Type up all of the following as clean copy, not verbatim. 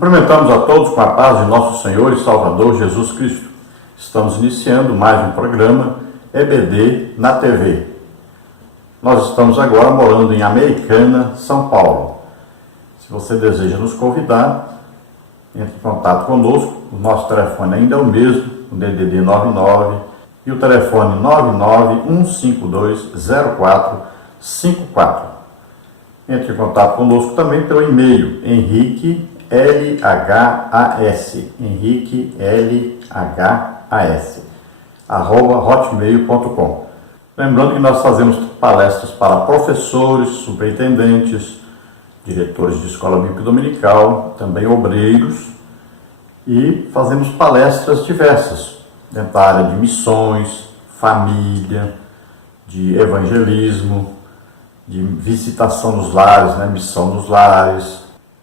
Cumprimentamos a todos com a paz de nosso Senhor e Salvador Jesus Cristo. Estamos iniciando mais um programa EBD na TV. Nós estamos agora morando em Americana, São Paulo. Se você deseja nos convidar, entre em contato conosco. O nosso telefone ainda é o mesmo, o DDD 99 e o telefone 991520454. Entre em contato conosco também pelo e-mail henriquelhas@hotmail.com. Lembrando que nós fazemos palestras para professores, superintendentes, diretores de escola bíblica dominical, também obreiros, e fazemos palestras diversas dentro da área de missões, família, de evangelismo, de visitação nos lares, missão nos lares,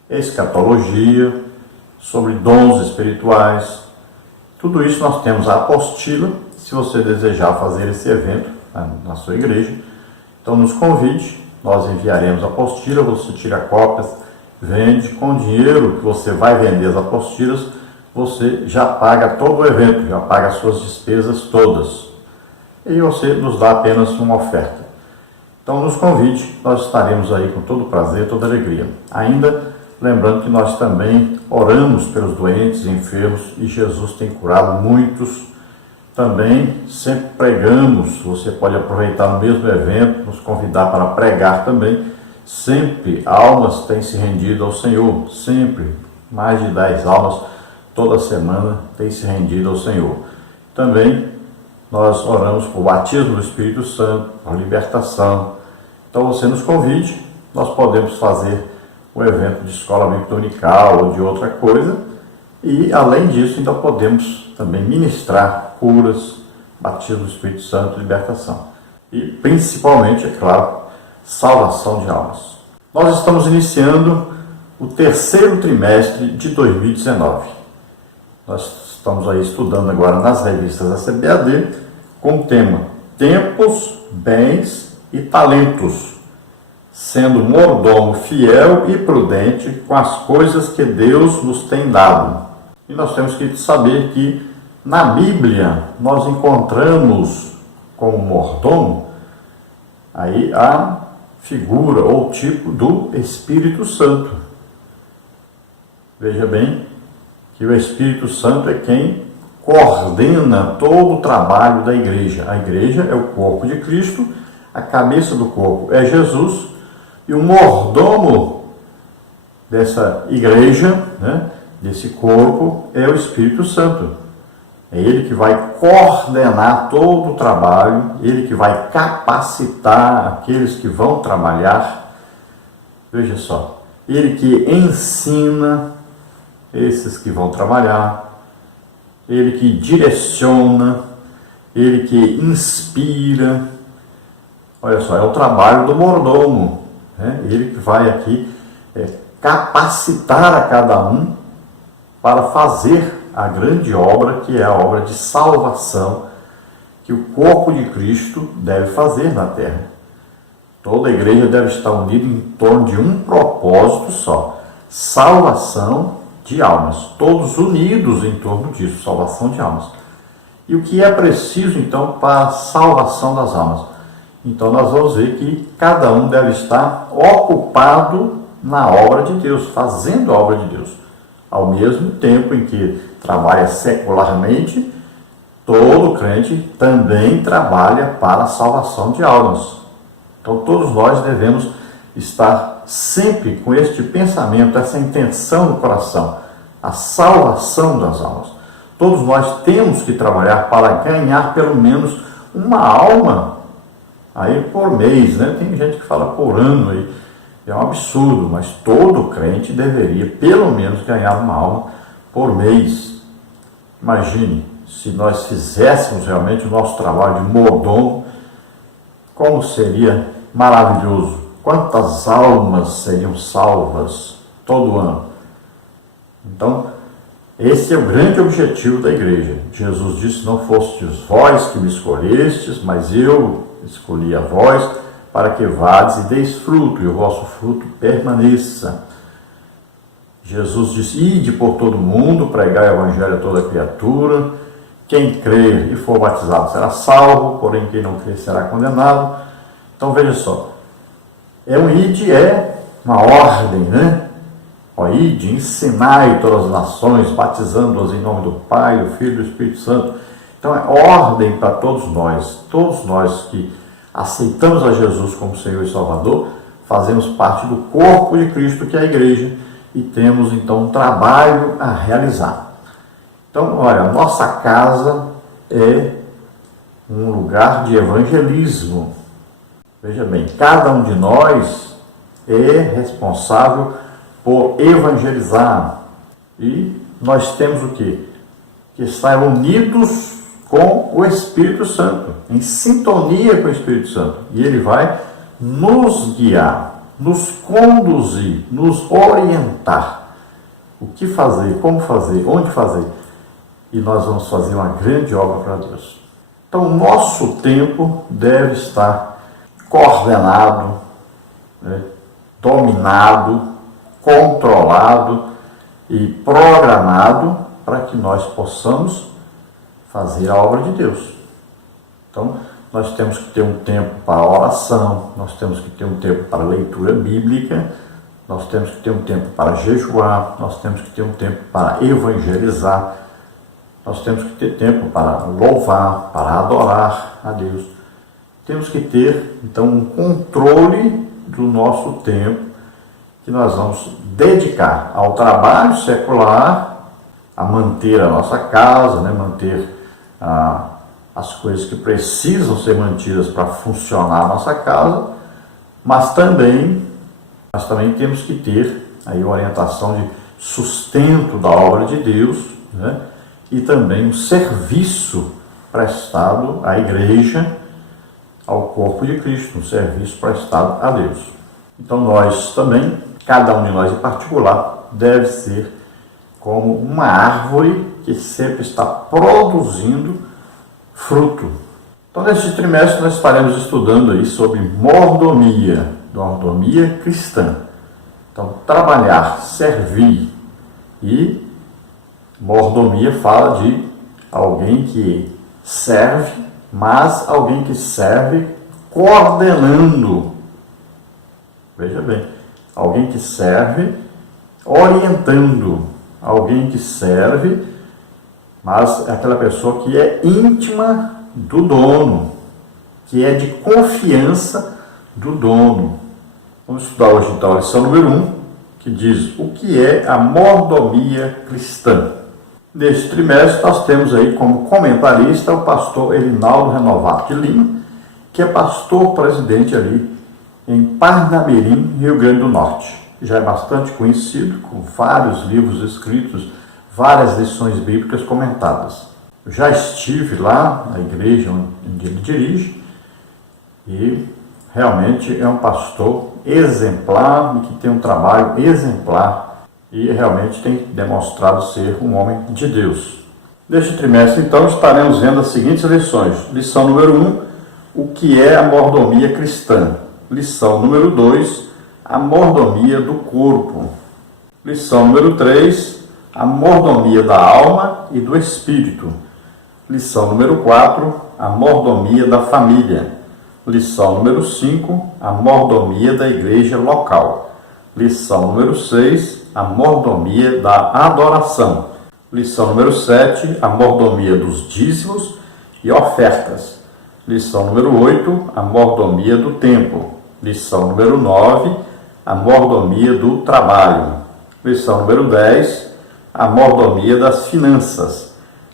escatologia, sobre dons espirituais. Tudo isso nós temos a apostila. Se você desejar fazer esse evento na sua igreja, então nos convide, nós enviaremos a apostila, você tira cópias, vende, com o dinheiro que você vai vender as apostilas, você já paga todo o evento, já paga as suas despesas todas. E você nos dá apenas uma oferta. Então nos convide, nós estaremos aí com todo prazer, toda alegria. Ainda lembrando que nós também oramos pelos doentes e enfermos e Jesus tem curado muitos. Também sempre pregamos, você pode aproveitar no mesmo evento, nos convidar para pregar também. Sempre almas têm se rendido ao Senhor, sempre, mais de 10 almas toda semana têm se rendido ao Senhor. Também nós oramos por batismo do Espírito Santo, por libertação. Então você nos convide, nós podemos fazer um evento de escola bíblica dominical ou de outra coisa. E além disso, ainda podemos também ministrar curas, batismo do Espírito Santo, libertação. E principalmente, é claro, salvação de almas. Nós estamos iniciando o terceiro trimestre de 2019. Nós estamos aí estudando agora nas revistas da CBAD com o tema Tempos, Bens e Talentos, sendo mordomo fiel e prudente com as coisas que Deus nos tem dado. E nós temos que saber que na Bíblia nós encontramos como mordomo aí a figura ou tipo do Espírito Santo. Veja bem que o Espírito Santo é quem coordena todo o trabalho da igreja. A igreja é o corpo de Cristo, a cabeça do corpo é Jesus, e o mordomo dessa igreja, desse corpo, é o Espírito Santo. É ele que vai coordenar todo o trabalho, ele que vai capacitar aqueles que vão trabalhar. Veja só, ele que ensina esses que vão trabalhar, ele que direciona, ele que inspira. Olha só, é o trabalho do mordomo, ele que vai aqui capacitar a cada um para fazer a grande obra, que é a obra de salvação que o corpo de Cristo deve fazer na terra. Toda a igreja deve estar unida em torno de um propósito só: salvação de almas. Todos unidos em torno disso, salvação de almas. E o que é preciso então para a salvação das almas? Então nós vamos ver que cada um deve estar ocupado na obra de Deus, fazendo a obra de Deus. Ao mesmo tempo em que trabalha secularmente, todo crente também trabalha para a salvação de almas. Então todos nós devemos estar sempre com este pensamento, essa intenção no coração, a salvação das almas. Todos nós temos que trabalhar para ganhar pelo menos uma alma aí por mês, Tem gente que fala por ano aí, é um absurdo, mas todo crente deveria pelo menos ganhar uma alma por mês. Imagine, se nós fizéssemos realmente o nosso trabalho de mordomo, como seria maravilhoso. Quantas almas seriam salvas todo ano? Então, esse é o grande objetivo da igreja. Jesus disse: não fostes vós que me escolhestes, mas eu escolhi a vós, para que vades e deis fruto, e o vosso fruto permaneça. Jesus disse: ide por todo mundo, pregar o evangelho a toda criatura. Quem crer e for batizado será salvo, porém quem não crer será condenado. Então veja só, um ide é uma ordem, né? Ó, ide, ensinai todas as nações, batizando-as em nome do Pai, do Filho e do Espírito Santo. Então é ordem para todos nós que aceitamos a Jesus como Senhor e Salvador, fazemos parte do corpo de Cristo, que é a igreja, e temos então um trabalho a realizar. Então, olha, nossa casa é um lugar de evangelismo. Veja bem, cada um de nós é responsável por evangelizar. E nós temos o quê? Que estar unidos com o Espírito Santo, em sintonia com o Espírito Santo. E ele vai nos guiar, nos conduzir, nos orientar. O que fazer, como fazer, onde fazer. E nós vamos fazer uma grande obra para Deus. Então, o nosso tempo deve estar coordenado, né, dominado, controlado e programado para que nós possamos fazer a obra de Deus. Então, nós temos que ter um tempo para oração, nós temos que ter um tempo para leitura bíblica, nós temos que ter um tempo para jejuar, nós temos que ter um tempo para evangelizar, nós temos que ter tempo para louvar, para adorar a Deus. Temos que ter, então, um controle do nosso tempo que nós vamos dedicar ao trabalho secular, a manter a nossa casa, né, manter as coisas que precisam ser mantidas para funcionar a nossa casa, mas também temos que ter aí a orientação de sustento da obra de Deus, né, e também um serviço prestado à igreja, ao corpo de Cristo, um serviço prestado a Deus. Então nós também, cada um de nós em particular, deve ser como uma árvore que sempre está produzindo fruto. Então, neste trimestre, nós estaremos estudando aí sobre mordomia cristã. Então, trabalhar, servir. E mordomia fala de alguém que serve, mas alguém que serve coordenando. Veja bem, alguém que serve orientando. Alguém que serve, mas é aquela pessoa que é íntima do dono, que é de confiança do dono. Vamos estudar hoje então a lição número 1, que diz o que é a mordomia cristã. Neste trimestre nós temos aí como comentarista o pastor Elinaldo Renovato de Lima, que é pastor presidente ali em Parnamirim, Rio Grande do Norte. Já é bastante conhecido, com vários livros escritos, várias lições bíblicas comentadas. Eu já estive lá na igreja onde ele dirige e realmente é um pastor exemplar e que tem um trabalho exemplar e realmente tem demonstrado ser um homem de Deus. Neste trimestre, então, estaremos vendo as seguintes lições. Lição número 1, o que é a mordomia cristã. Lição número 2, a mordomia do corpo. Lição número 3, a mordomia da alma e do espírito. Lição número 4, a mordomia da família. Lição número 5, a mordomia da igreja local. Lição número 6, a mordomia da adoração. Lição número 7, a mordomia dos dízimos e ofertas. Lição número 8, a mordomia do tempo. Lição número 9, a mordomia do trabalho. Lição número 10, a mordomia das finanças.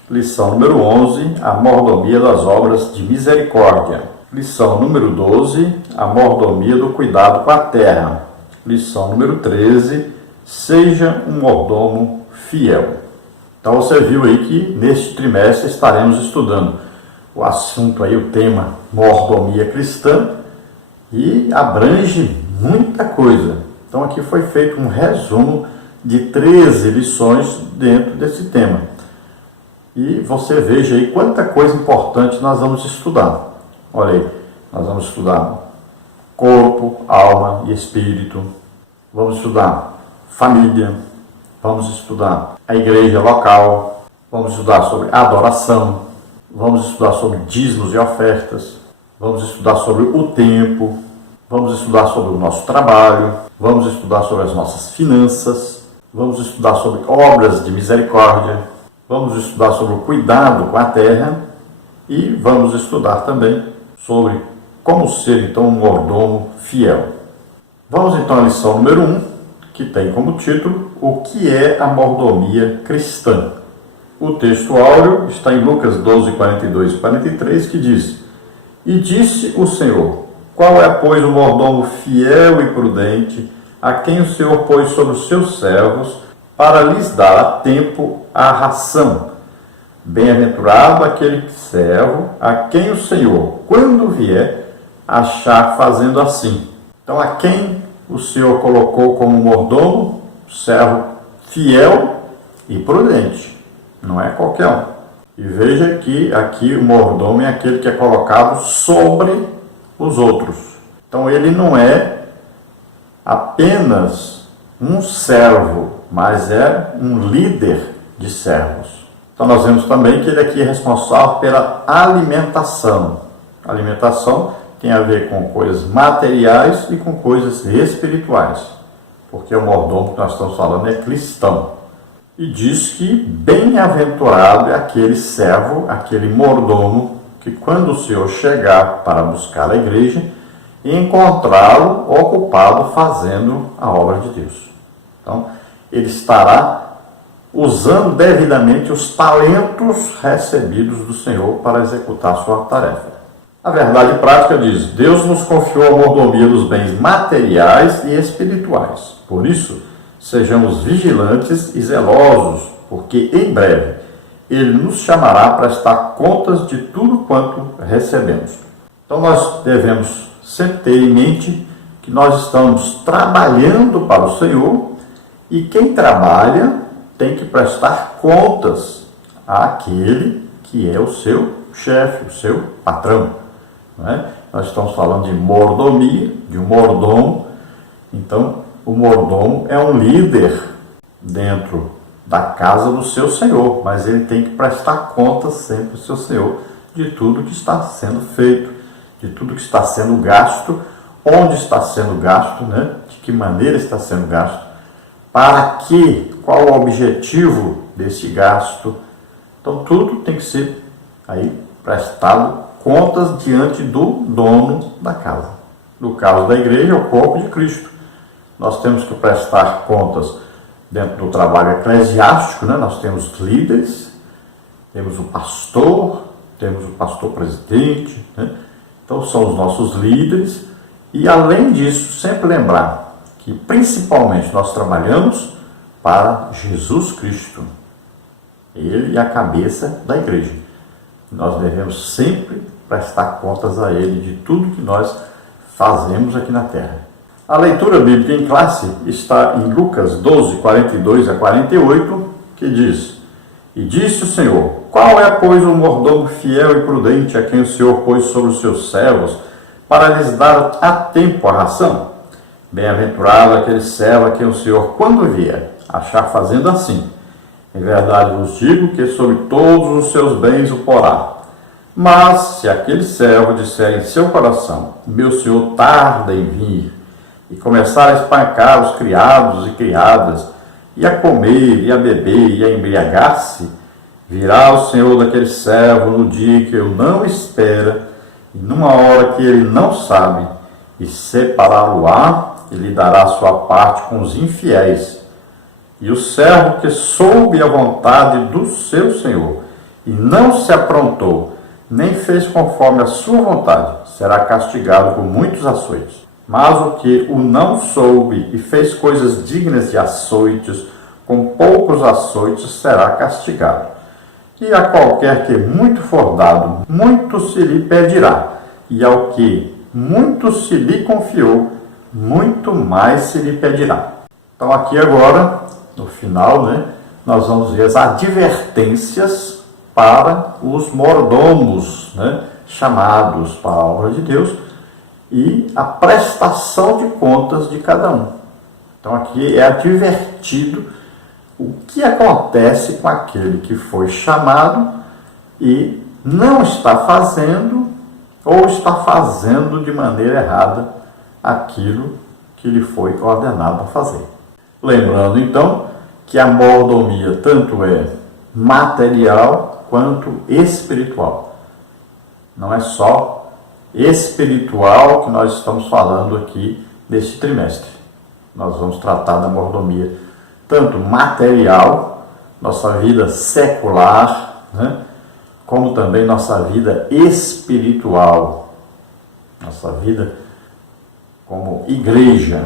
Lição número 11, a mordomia das obras de misericórdia. Lição número 12, a mordomia do cuidado com a terra. Lição número 13, seja um mordomo fiel. Então você viu aí que neste trimestre estaremos estudando o assunto aí, o tema mordomia cristã, e abrange muita coisa. Então aqui foi feito um resumo de 13 lições dentro desse tema. E você veja aí quanta coisa importante nós vamos estudar. Olha aí, nós vamos estudar corpo, alma e espírito. Vamos estudar família, Vamos estudar a igreja local, vamos estudar sobre adoração, vamos estudar sobre dízimos e ofertas, vamos estudar sobre o tempo, vamos estudar sobre o nosso trabalho, vamos estudar sobre as nossas finanças, vamos estudar sobre obras de misericórdia, vamos estudar sobre o cuidado com a terra e vamos estudar também sobre como ser então um mordomo fiel. Vamos então à lição número 1, que tem como título O que é a mordomia cristã? O texto áureo está em Lucas 12, 42 e 43, que diz: E disse o Senhor: Qual é, pois, o mordomo fiel e prudente, a quem o Senhor pôs sobre os seus servos, para lhes dar a tempo a ração? Bem-aventurado aquele servo a quem o Senhor, quando vier, achar fazendo assim. Então, a quem o Senhor colocou como mordomo? Servo fiel e prudente. Não é qualquer um. E veja que aqui o mordomo é aquele que é colocado sobre os outros. Então, ele não é apenas um servo, mas é um líder de servos. Então, nós vemos também que ele aqui é responsável pela alimentação. A alimentação tem a ver com coisas materiais e com coisas espirituais, porque o mordomo que nós estamos falando é cristão. E diz que bem-aventurado é aquele servo, aquele mordomo, que quando o Senhor chegar para buscar a igreja, encontrá-lo ocupado fazendo a obra de Deus. Então, ele estará usando devidamente os talentos recebidos do Senhor para executar a sua tarefa. A verdade prática diz: Deus nos confiou a mordomia dos bens materiais e espirituais. Por isso, sejamos vigilantes e zelosos, porque em breve Ele nos chamará a prestar contas de tudo quanto recebemos. Então nós devemos sempre ter em mente que nós estamos trabalhando para o Senhor e quem trabalha tem que prestar contas àquele que é o seu chefe, o seu patrão. Não é? Nós estamos falando de mordomia, de um mordomo. Então, o mordomo é um líder dentro da casa do seu senhor, mas ele tem que prestar contas sempre ao seu senhor de tudo que está sendo feito, de tudo que está sendo gasto, onde está sendo gasto, né? De que maneira está sendo gasto, para quê, qual o objetivo desse gasto. Então, tudo tem que ser aí prestado contas diante do dono da casa. No caso da igreja, é o corpo de Cristo. Nós temos que prestar contas dentro do trabalho eclesiástico, né? Nós temos líderes, temos o pastor presidente, né? Então são os nossos líderes. E além disso, sempre lembrar que principalmente nós trabalhamos para Jesus Cristo. Ele é a cabeça da igreja. Nós devemos sempre prestar contas a Ele de tudo que nós fazemos aqui na terra. A leitura bíblica em classe está em Lucas 12, 42 a 48, que diz: E disse o Senhor: Qual é, pois, o mordomo fiel e prudente a quem o Senhor pôs sobre os seus servos, para lhes dar a tempo a ração? Bem-aventurado aquele servo a quem o Senhor, quando vier, achar fazendo assim. Em verdade vos digo que sobre todos os seus bens o porá. Mas, se aquele servo disser em seu coração: Meu senhor tarda em vir, e começar a espancar os criados e criadas, e a comer, e a beber, e a embriagar-se, virá o senhor daquele servo no dia que eu não espera, e numa hora que ele não sabe, e separá-lo-á, e lhe dará sua parte com os infiéis. E o servo que soube a vontade do seu senhor, e não se aprontou, nem fez conforme a sua vontade, será castigado por muitos açoites. Mas o que o não soube e fez coisas dignas de açoites, com poucos açoites será castigado. E a qualquer que muito for dado, muito se lhe pedirá, e ao que muito se lhe confiou, muito mais se lhe pedirá. Então aqui agora, no final, né, nós vamos ver as advertências para os mordomos, né, chamados para a obra de Deus, e a prestação de contas de cada um. Então aqui é advertido o que acontece com aquele que foi chamado e não está fazendo ou está fazendo de maneira errada aquilo que lhe foi ordenado a fazer. Lembrando, então, que a mordomia tanto é material quanto espiritual. Não é só espiritual que nós estamos falando aqui neste trimestre. Nós vamos tratar da mordomia tanto material, nossa vida secular, né, como também nossa vida espiritual, nossa vida como igreja.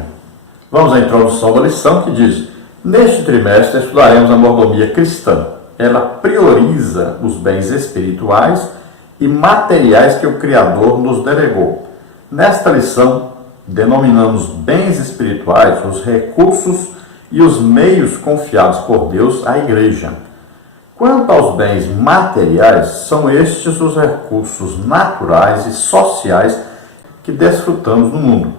Vamos à introdução da lição que diz: neste trimestre estudaremos a mordomia cristã. Ela prioriza os bens espirituais e materiais que o Criador nos delegou. Nesta lição, denominamos bens espirituais os recursos e os meios confiados por Deus à igreja. Quanto aos bens materiais, são estes os recursos naturais e sociais que desfrutamos no mundo.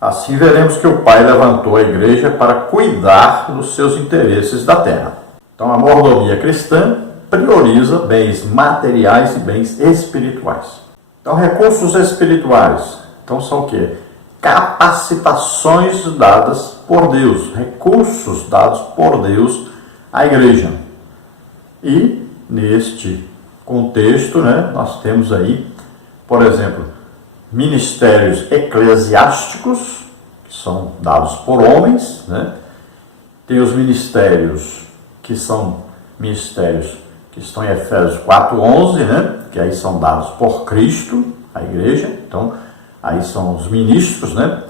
Assim veremos que o Pai levantou a igreja para cuidar dos seus interesses da terra. Então a mordomia cristã prioriza bens materiais e bens espirituais. Então recursos espirituais, então são o quê? Capacitações dadas por Deus, recursos dados por Deus à igreja. E neste contexto, né, nós temos aí, por exemplo, ministérios eclesiásticos, que são dados por homens, né? Tem os ministérios que são ministérios que estão em Efésios 4:11, né? Que aí são dados por Cristo, a igreja. Então, aí são os ministros, né?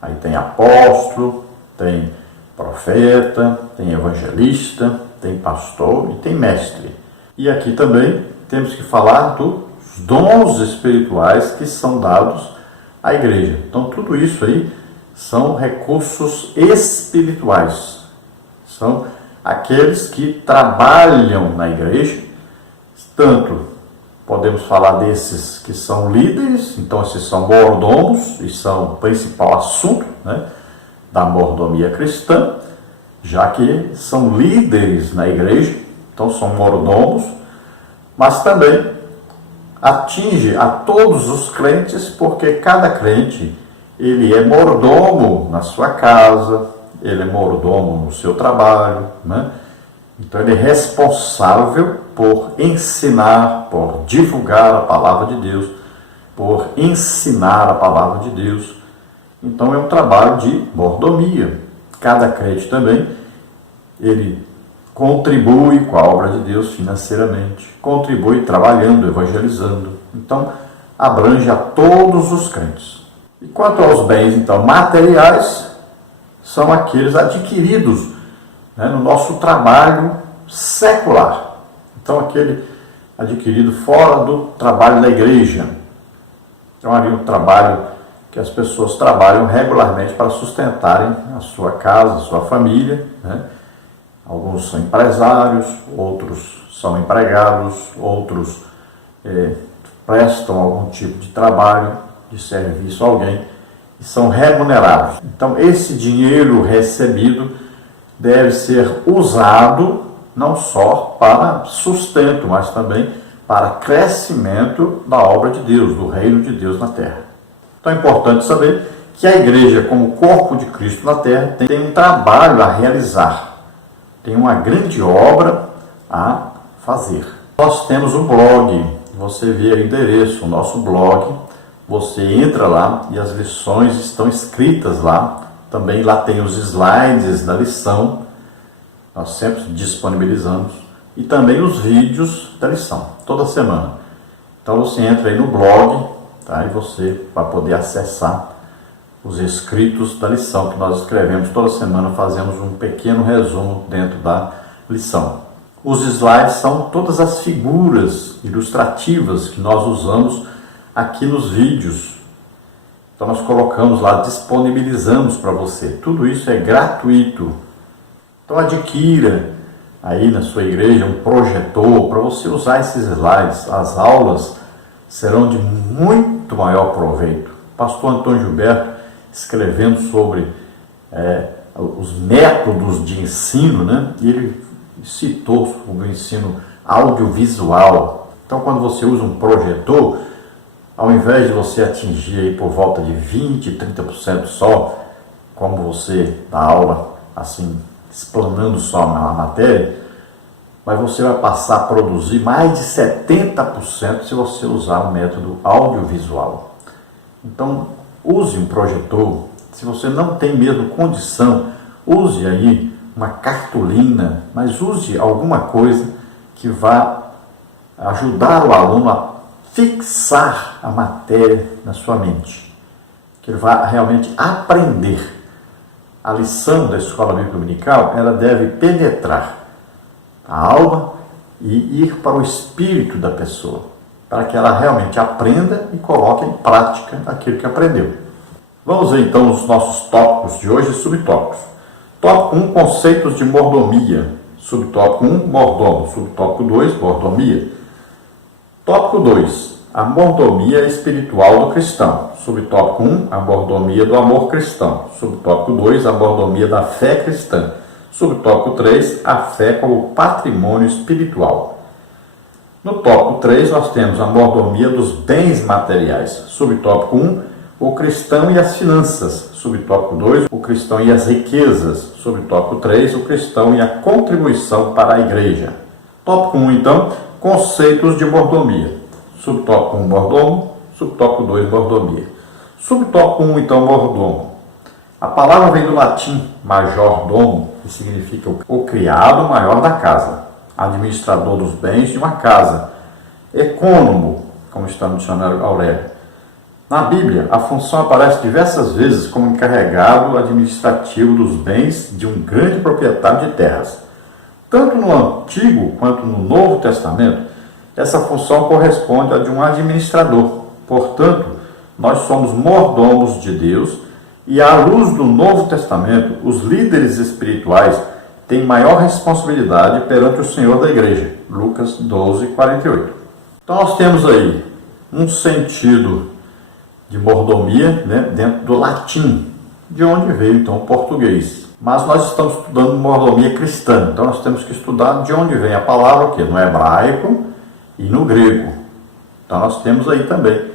Aí tem apóstolo, tem profeta, tem evangelista, tem pastor e tem mestre. E aqui também temos que falar dos dons espirituais que são dados à igreja. Então, tudo isso aí são recursos espirituais. São aqueles que trabalham na igreja, tanto podemos falar desses que são líderes, então esses são mordomos e são o principal assunto, né, da mordomia cristã, já que são líderes na igreja, então são mordomos, mas também atinge a todos os crentes, porque cada crente ele é mordomo na sua casa, ele é mordomo no seu trabalho, né? Então ele é responsável por ensinar, por divulgar a palavra de Deus, por ensinar a palavra de Deus. Então é um trabalho de mordomia. Cada crente também, ele contribui com a obra de Deus financeiramente, contribui trabalhando, evangelizando. Então abrange a todos os crentes. E quanto aos bens, então, materiais, são aqueles adquiridos, né, no nosso trabalho secular. Então, aquele adquirido fora do trabalho da igreja. Então, ali um trabalho que as pessoas trabalham regularmente para sustentarem a sua casa, a sua família, né? Alguns são empresários, outros são empregados, outros prestam algum tipo de trabalho, de serviço a alguém, e são remunerados. Então, esse dinheiro recebido deve ser usado não só para sustento, mas também para crescimento da obra de Deus, do reino de Deus na terra. Então é importante saber que a igreja, como corpo de Cristo na terra, tem um trabalho a realizar, tem uma grande obra a fazer. Nós temos um blog, você vê o endereço, o nosso blog, você entra lá e as lições estão escritas lá. Também lá tem os slides da lição, nós sempre disponibilizamos, e também os vídeos da lição, toda semana. Então você entra aí no blog, tá? E você vai poder acessar os escritos da lição que nós escrevemos toda semana, fazemos um pequeno resumo dentro da lição. Os slides são todas as figuras ilustrativas que nós usamos aqui nos vídeos. Então nós colocamos lá, disponibilizamos para você. Tudo isso é gratuito. Então adquira aí na sua igreja um projetor para você usar esses slides. As aulas serão de muito maior proveito. Pastor Antônio Gilberto, escrevendo sobre os métodos de ensino, né? E ele citou o ensino audiovisual. Então, quando você usa um projetor, ao invés de você atingir aí por volta de 20%, 30% só, como você dá aula assim, explanando só a matéria, mas você vai passar a produzir mais de 70% se você usar o método audiovisual. Então, use um projetor. Se você não tem mesmo condição, use aí uma cartolina, mas use alguma coisa que vá ajudar o aluno a fixar a matéria na sua mente, que ele vá realmente aprender. A lição da Escola Bíblica Dominical, ela deve penetrar a alma e ir para o espírito da pessoa, para que ela realmente aprenda e coloque em prática aquilo que aprendeu. Vamos ver então os nossos tópicos de hoje e subtópicos. Tópico 1, conceitos de mordomia. Subtópico 1, mordomo. Subtópico 2, mordomia. Tópico 2, a mordomia espiritual do cristão. Subtópico 1, a mordomia do amor cristão. Subtópico 2, a mordomia da fé cristã. Subtópico 3, a fé como patrimônio espiritual. No tópico 3, nós temos a mordomia dos bens materiais. Subtópico 1, o cristão e as finanças. Subtópico 2, o cristão e as riquezas. Subtópico 3, o cristão e a contribuição para a igreja. Tópico 1, então, conceitos de mordomia. Subtópico 1, mordomo. Subtópico 2, mordomia. Subtópico 1, então, mordomo. A palavra vem do latim majordomo, que significa o criado maior da casa, administrador dos bens de uma casa, ecônomo, como está no dicionário Aurélio. Na Bíblia, a função aparece diversas vezes como encarregado administrativo dos bens de um grande proprietário de terras. Tanto no Antigo quanto no Novo Testamento, essa função corresponde à de um administrador. Portanto, nós somos mordomos de Deus e, à luz do Novo Testamento, os líderes espirituais têm maior responsabilidade perante o Senhor da Igreja. Lucas 12, 48. Então, nós temos aí um sentido de mordomia, né, dentro do latim, de onde veio então o português. Mas nós estamos estudando mordomia cristã, então nós temos que estudar de onde vem a palavra, o quê? No hebraico e no grego. Então nós temos aí também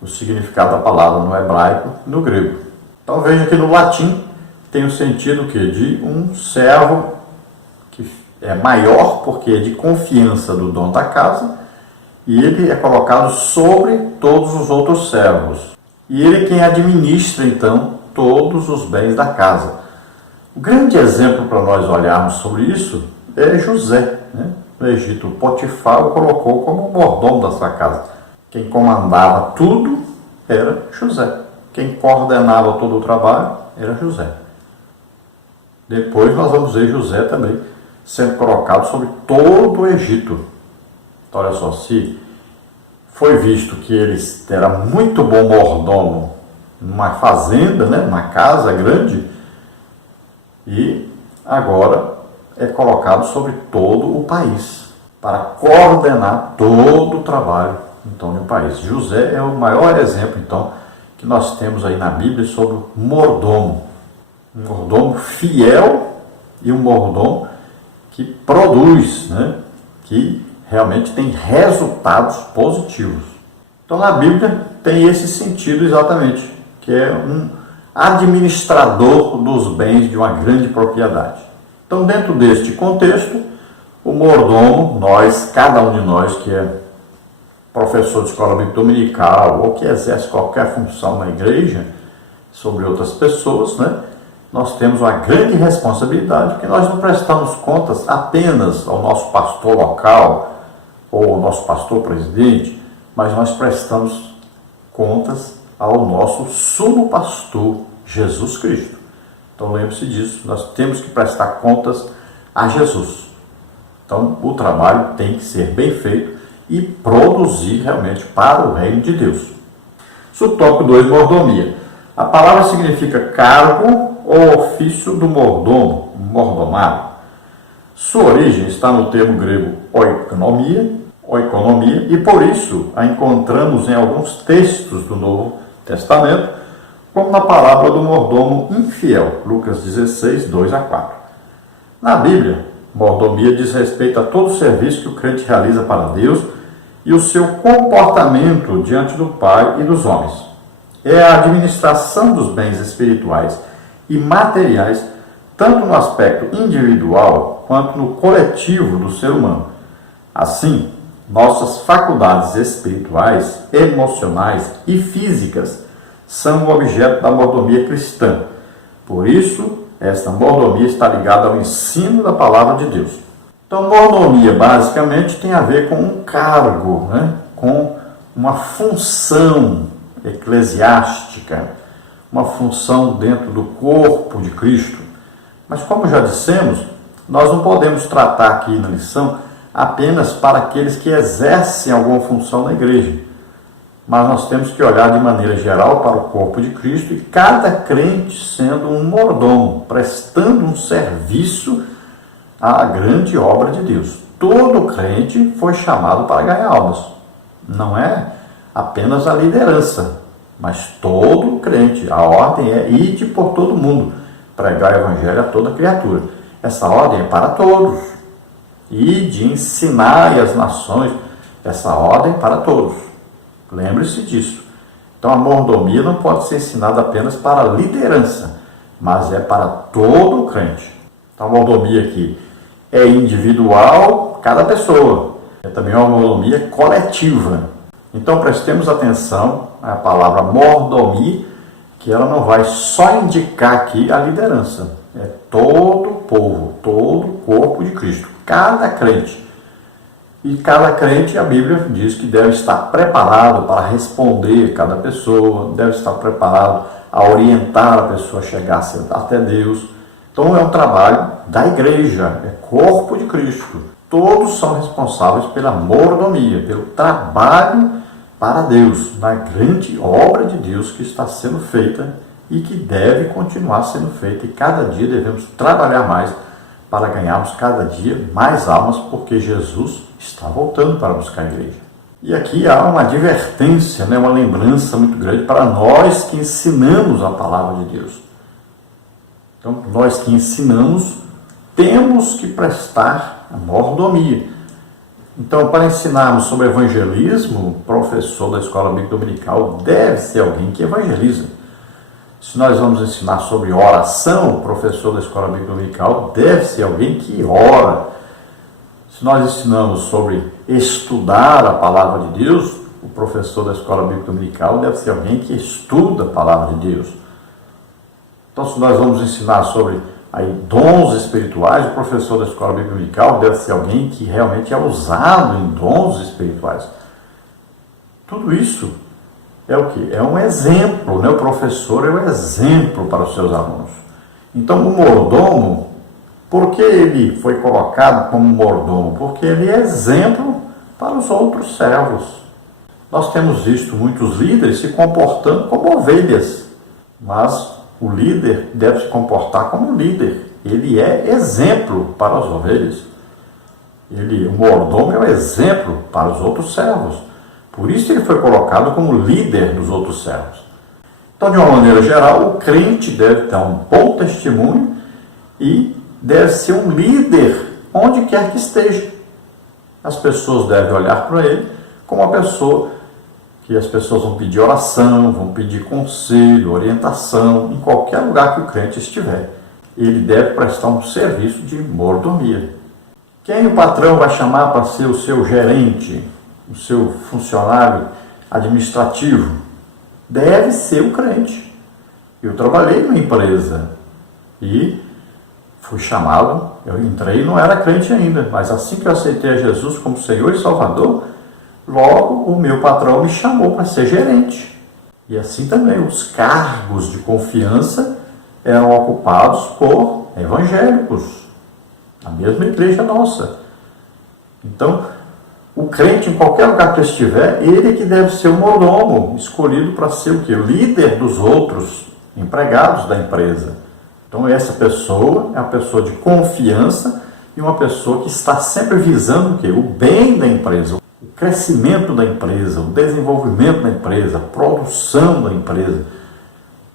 o significado da palavra no hebraico e no grego. Então veja que no latim tem o sentido que de um servo que é maior porque é de confiança do dono da casa, e ele é colocado sobre todos os outros servos. E ele é quem administra, então, todos os bens da casa. O grande exemplo para nós olharmos sobre isso é José, né? No Egito, Potifar o colocou como mordomo da sua casa. Quem comandava tudo era José. Quem coordenava todo o trabalho era José. Depois nós vamos ver José também sendo colocado sobre todo o Egito. Então, olha só, se foi visto que ele era muito bom mordomo numa fazenda, né, numa casa grande, e agora é colocado sobre todo o país, para coordenar todo o trabalho então, do país. José é o maior exemplo, então, que nós temos aí na Bíblia sobre o mordomo. Um mordomo fiel e um mordomo que produz, né, que realmente tem resultados positivos. Então, na Bíblia tem esse sentido exatamente, que é um administrador dos bens de uma grande propriedade. Então, dentro deste contexto, o mordomo, cada um de nós que é professor de escola bíblica dominical ou que exerce qualquer função na igreja sobre outras pessoas, né, nós temos uma grande responsabilidade, porque nós não prestamos contas apenas ao nosso pastor local ou ao nosso pastor presidente, mas nós prestamos contas ao nosso sumo pastor, Jesus Cristo. Então lembre-se disso, nós temos que prestar contas a Jesus. Então o trabalho tem que ser bem feito e produzir realmente para o reino de Deus. Subtópico 2, mordomia. A palavra significa cargo ou ofício do mordomo, mordomado. Sua origem está no termo grego oikonomia, e por isso a encontramos em alguns textos do Novo Testamento como na parábola do mordomo infiel, Lucas 16, 2 a 4. Na Bíblia, mordomia diz respeito a todo o serviço que o crente realiza para Deus e o seu comportamento diante do Pai e dos homens. É a administração dos bens espirituais e materiais, tanto no aspecto individual quanto no coletivo do ser humano. Assim, nossas faculdades espirituais, emocionais e físicas são o objeto da mordomia cristã. Por isso, esta mordomia está ligada ao ensino da palavra de Deus. Então, mordomia basicamente tem a ver com um cargo, com uma função eclesiástica, uma função dentro do corpo de Cristo. Mas, como já dissemos, nós não podemos tratar aqui na lição apenas para aqueles que exercem alguma função na igreja. Mas nós temos que olhar de maneira geral para o corpo de Cristo e cada crente sendo um mordomo, prestando um serviço à grande obra de Deus. Todo crente foi chamado para ganhar almas. Não é apenas a liderança, mas todo crente. A ordem é ide por todo mundo, pregar o evangelho a toda criatura. Essa ordem é para todos. Ide, ensinai as nações. Essa ordem é para todos. Lembre-se disso. Então a mordomia não pode ser ensinada apenas para a liderança, mas é para todo o crente. Então a mordomia aqui é individual, cada pessoa. É também uma mordomia coletiva. Então prestemos atenção à palavra mordomia, que ela não vai só indicar aqui a liderança. É todo o povo, todo o corpo de Cristo, cada crente. E cada crente, a Bíblia diz que deve estar preparado para responder cada pessoa, deve estar preparado a orientar a pessoa a chegar até Deus. Então é um trabalho da igreja, é corpo de Cristo. Todos são responsáveis pela mordomia, pelo trabalho para Deus, na grande obra de Deus que está sendo feita e que deve continuar sendo feita. E cada dia devemos trabalhar mais para ganharmos cada dia mais almas, porque Jesus está voltando para buscar a igreja. E aqui há uma advertência, uma lembrança muito grande para nós que ensinamos a palavra de Deus. Então, nós que ensinamos, temos que prestar a mordomia. Então, para ensinarmos sobre evangelismo, o professor da escola bíblica dominical deve ser alguém que evangeliza. Se nós vamos ensinar sobre oração, o professor da escola bíblica dominical deve ser alguém que ora. Se nós ensinamos sobre estudar a palavra de Deus, o professor da escola bíblica dominical deve ser alguém que estuda a palavra de Deus. Então, se nós vamos ensinar sobre dons espirituais, o professor da escola bíblica dominical deve ser alguém que realmente é usado em dons espirituais. Tudo isso é o quê? É um exemplo, O professor é um exemplo para os seus alunos. Então, o mordomo, por que ele foi colocado como mordomo? Porque ele é exemplo para os outros servos. Nós temos visto muitos líderes se comportando como ovelhas, mas o líder deve se comportar como líder. Ele é exemplo para as ovelhas. O mordomo é um exemplo para os outros servos. Por isso ele foi colocado como líder dos outros servos. Então, de uma maneira geral, o crente deve ter um bom testemunho e deve ser um líder onde quer que esteja. As pessoas devem olhar para ele como uma pessoa que as pessoas vão pedir oração, vão pedir conselho, orientação, em qualquer lugar que o crente estiver. Ele deve prestar um serviço de mordomia. Quem o patrão vai chamar para ser o seu gerente, o seu funcionário administrativo? Deve ser o crente. Eu trabalhei numa empresa e fui chamado, eu entrei e não era crente ainda, mas assim que eu aceitei a Jesus como Senhor e Salvador, logo o meu patrão me chamou para ser gerente. E assim também os cargos de confiança eram ocupados por evangélicos, a mesma igreja nossa. Então, o crente, em qualquer lugar que estiver, ele que deve ser o mordomo, escolhido para ser o quê? O líder dos outros empregados da empresa. Então, essa pessoa é uma pessoa de confiança e uma pessoa que está sempre visando o quê? O bem da empresa, o crescimento da empresa, o desenvolvimento da empresa, a produção da empresa.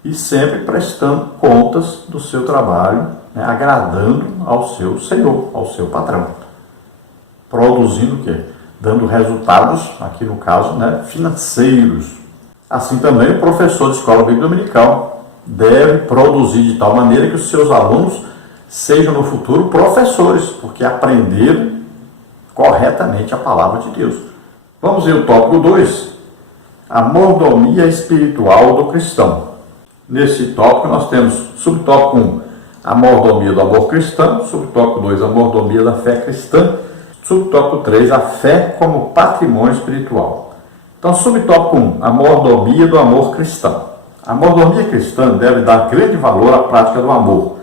e sempre prestando contas do seu trabalho, né, agradando ao seu senhor, ao seu patrão. Produzindo o quê? Dando resultados, aqui no caso, né, financeiros. Assim também o professor de escola bíblica dominical deve produzir de tal maneira que os seus alunos sejam no futuro professores, porque aprenderam corretamente a palavra de Deus. Vamos ver o tópico 2, a mordomia espiritual do cristão. Nesse tópico nós temos subtópico 1, a mordomia do amor cristão, subtópico 2, a mordomia da fé cristã, subtópico 3, a fé como patrimônio espiritual. Então, subtópico 1, a mordomia do amor cristão. A mordomia cristã deve dar grande valor à prática do amor.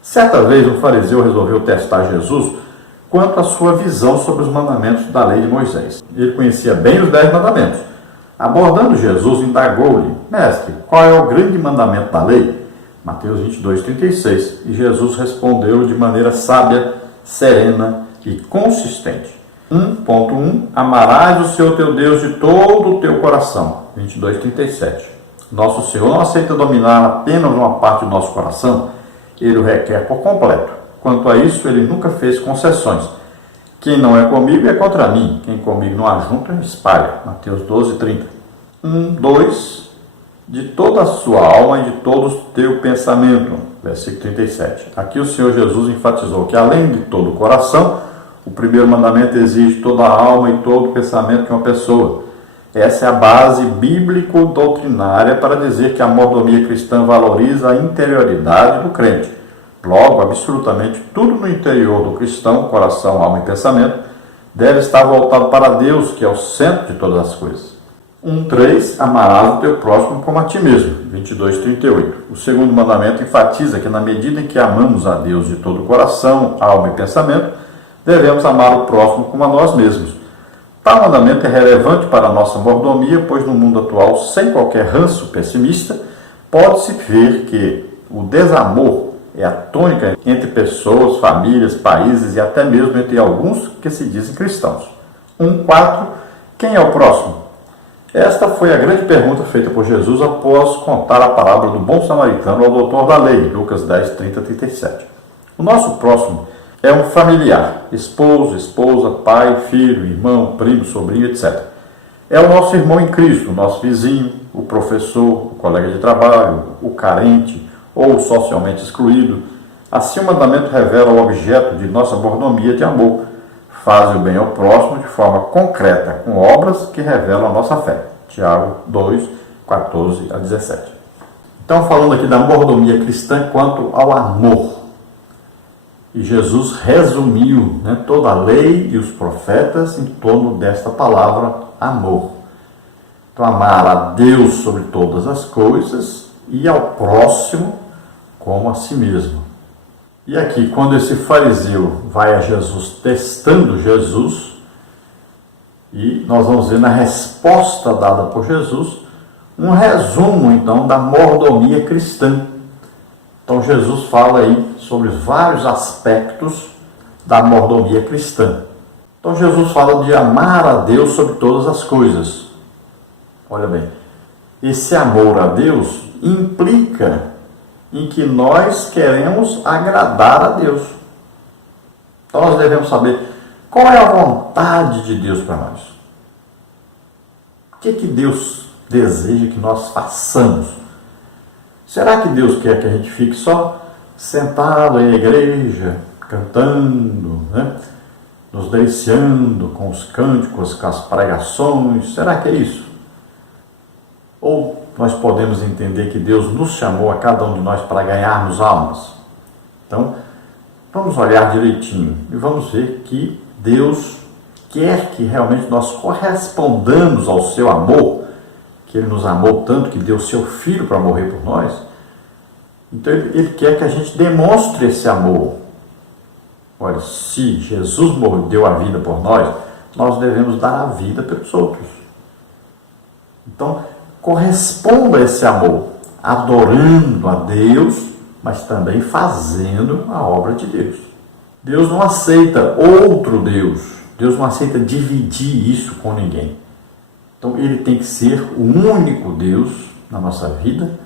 Certa vez um fariseu resolveu testar Jesus quanto à sua visão sobre os mandamentos da lei de Moisés. Ele conhecia bem os 10 mandamentos. Abordando Jesus, indagou-lhe: Mestre, qual é o grande mandamento da lei? Mateus 22:36. E Jesus respondeu de maneira sábia, serena e consistente. 1.1 Amarás o Senhor teu Deus de todo o teu coração. 22:37. Nosso Senhor não aceita dominar apenas uma parte do nosso coração, Ele o requer por completo. Quanto a isso, Ele nunca fez concessões. Quem não é comigo é contra mim, quem comigo não ajunta, espalha. Mateus 12:30. 2 De toda a sua alma e de todo o teu pensamento. Versículo 37. Aqui o Senhor Jesus enfatizou que além de todo o coração, o primeiro mandamento exige toda a alma e todo o pensamento de uma pessoa. Essa é a base bíblico-doutrinária para dizer que a mordomia cristã valoriza a interioridade do crente. Logo, absolutamente tudo no interior do cristão, coração, alma e pensamento, deve estar voltado para Deus, que é o centro de todas as coisas. 1.3 Amarás o teu próximo como a ti mesmo. 22:38. O segundo mandamento enfatiza que na medida em que amamos a Deus de todo o coração, alma e pensamento, devemos amar o próximo como a nós mesmos. Tal mandamento é relevante para a nossa mordomia, pois no mundo atual, sem qualquer ranço pessimista, pode-se ver que o desamor é a tônica entre pessoas, famílias, países e até mesmo entre alguns que se dizem cristãos. 1.4 Quem é o próximo? Esta foi a grande pergunta feita por Jesus após contar a parábola do bom samaritano ao doutor da lei, Lucas 10:30-37. O nosso próximo é um familiar, esposo, esposa, pai, filho, irmão, primo, sobrinho, etc. É o nosso irmão em Cristo, o nosso vizinho, o professor, o colega de trabalho, o carente ou o socialmente excluído. Assim o mandamento revela o objeto de nossa mordomia de amor. Faze o bem ao próximo de forma concreta, com obras que revelam a nossa fé. Tiago 2:14-17. Então, falando aqui da mordomia cristã quanto ao amor. E Jesus resumiu, né, toda a lei e os profetas em torno desta palavra amor. Então, amar a Deus sobre todas as coisas e ao próximo como a si mesmo. E aqui, quando esse fariseu vai a Jesus, testando Jesus, e nós vamos ver na resposta dada por Jesus, um resumo, então, da mordomia cristã. Então, Jesus fala aí sobre vários aspectos da mordomia cristã. Então, Jesus fala de amar a Deus sobre todas as coisas. Olha bem, esse amor a Deus implica em que nós queremos agradar a Deus. Então, nós devemos saber qual é a vontade de Deus para nós. O que Deus deseja que nós façamos? Será que Deus quer que a gente fique só sentado em igreja, cantando, né? Nos deliciando com os cânticos, com as pregações? Será que é isso? Ou nós podemos entender que Deus nos chamou a cada um de nós para ganharmos almas? Então, vamos olhar direitinho e vamos ver que Deus quer que realmente nós correspondamos ao seu amor, que Ele nos amou tanto que deu seu Filho para morrer por nós. Então, Ele quer que a gente demonstre esse amor. Olha, se Jesus deu a vida por nós, nós devemos dar a vida pelos outros. Então, corresponda a esse amor, adorando a Deus, mas também fazendo a obra de Deus. Deus não aceita outro Deus. Deus não aceita dividir isso com ninguém. Então, Ele tem que ser o único Deus na nossa vida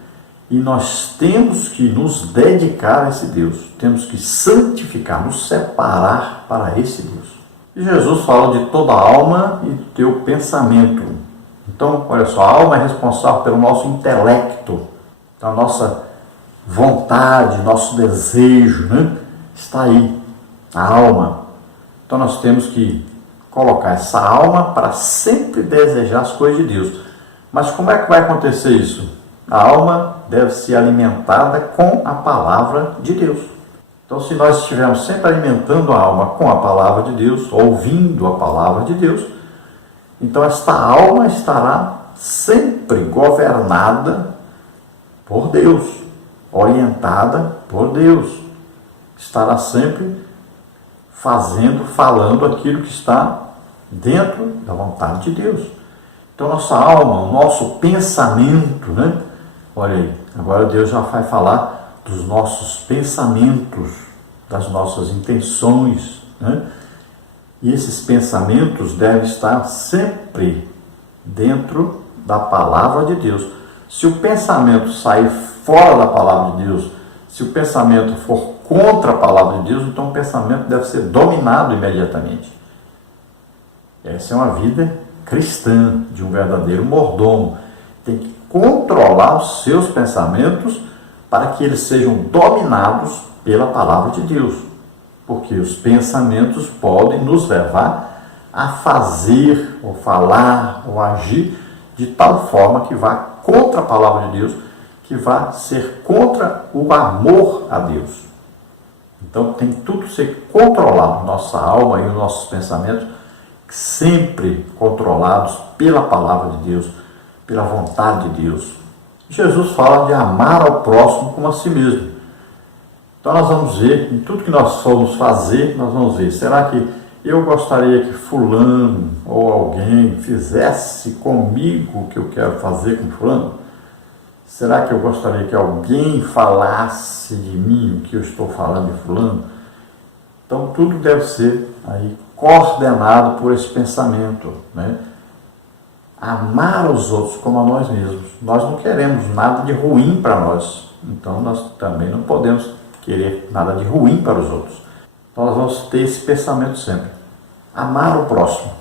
E nós temos que nos dedicar a esse Deus, temos que santificar, nos separar para esse Deus. E Jesus fala de toda a alma e do teu pensamento. Então, olha só, a alma é responsável pelo nosso intelecto, da nossa vontade, nosso desejo, né? Está aí, a alma. Então nós temos que colocar essa alma para sempre desejar as coisas de Deus. Mas como é que vai acontecer isso? A alma deve ser alimentada com a palavra de Deus. Então, se nós estivermos sempre alimentando a alma com a palavra de Deus, ouvindo a palavra de Deus, então esta alma estará sempre governada por Deus, orientada por Deus. Estará sempre falando aquilo que está dentro da vontade de Deus. Então, nossa alma, o nosso pensamento, né? Olha aí, agora Deus já vai falar dos nossos pensamentos, das nossas intenções, né? E esses pensamentos devem estar sempre dentro da palavra de Deus. Se o pensamento sair fora da palavra de Deus, se o pensamento for contra a palavra de Deus, então o pensamento deve ser dominado imediatamente. Essa é uma vida cristã, de um verdadeiro mordomo. Tem que controlar os seus pensamentos para que eles sejam dominados pela palavra de Deus. Porque os pensamentos podem nos levar a fazer, ou falar, ou agir de tal forma que vá contra a palavra de Deus, que vá ser contra o amor a Deus. Então tem tudo que ser controlado, nossa alma e os nossos pensamentos, sempre controlados pela palavra de Deus, pela vontade de Deus. Jesus fala de amar ao próximo como a si mesmo. Então nós vamos ver, em tudo que nós formos fazer, nós vamos ver, será que eu gostaria que fulano ou alguém fizesse comigo o que eu quero fazer com fulano? Será que eu gostaria que alguém falasse de mim o que eu estou falando de fulano? Então tudo deve ser aí coordenado por esse pensamento, né? Amar os outros como a nós mesmos. Nós não queremos nada de ruim para nós, então nós também não podemos querer nada de ruim para os outros. Então nós vamos ter esse pensamento sempre. Amar o próximo,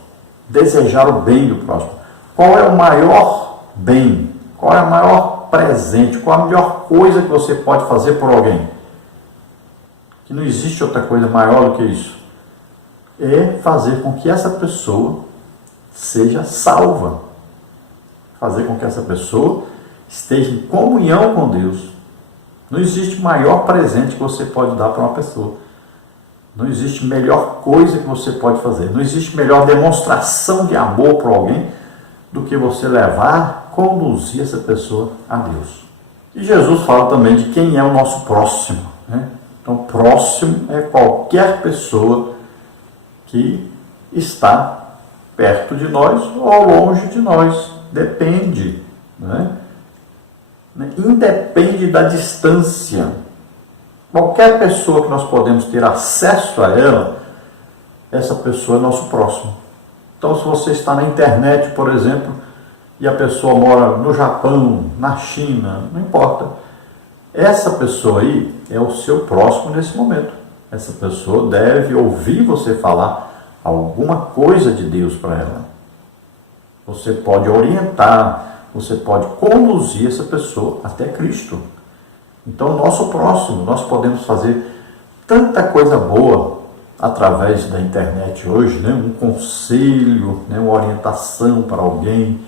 desejar o bem do próximo. Qual é o maior bem? Qual é o maior presente? Qual a melhor coisa que você pode fazer por alguém? Que não existe outra coisa maior do que isso. É fazer com que essa pessoa seja salva. Fazer com que essa pessoa esteja em comunhão com Deus. Não existe maior presente que você pode dar para uma pessoa. Não existe melhor coisa que você pode fazer. Não existe melhor demonstração de amor para alguém do que você levar, conduzir essa pessoa a Deus. E Jesus fala também de quem é o nosso próximo, né? Então, próximo é qualquer pessoa que está perto de nós ou longe de nós. Depende, né? Independe da distância. Qualquer pessoa que nós podemos ter acesso a ela, essa pessoa é nosso próximo. Então, se você está na internet, por exemplo, e a pessoa mora no Japão, na China, não importa. Essa pessoa aí é o seu próximo nesse momento. Essa pessoa deve ouvir você falar alguma coisa de Deus para ela. Você pode orientar, você pode conduzir essa pessoa até Cristo. Então, o nosso próximo, nós podemos fazer tanta coisa boa através da internet hoje, né? Um conselho, né? Uma orientação para alguém,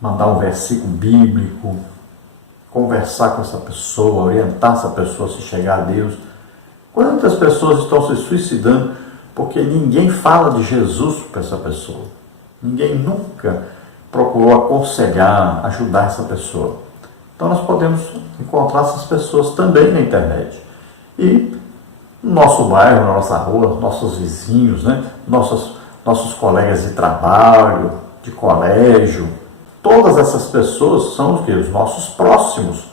mandar um versículo bíblico, conversar com essa pessoa, orientar essa pessoa a se chegar a Deus. Quantas pessoas estão se suicidando porque ninguém fala de Jesus para essa pessoa? Ninguém nunca procurou aconselhar, ajudar essa pessoa. Então nós podemos encontrar essas pessoas também na internet. E no nosso bairro, na nossa rua, nossos vizinhos, né? nossos colegas de trabalho, de colégio, todas essas pessoas são o quê? Os nossos próximos.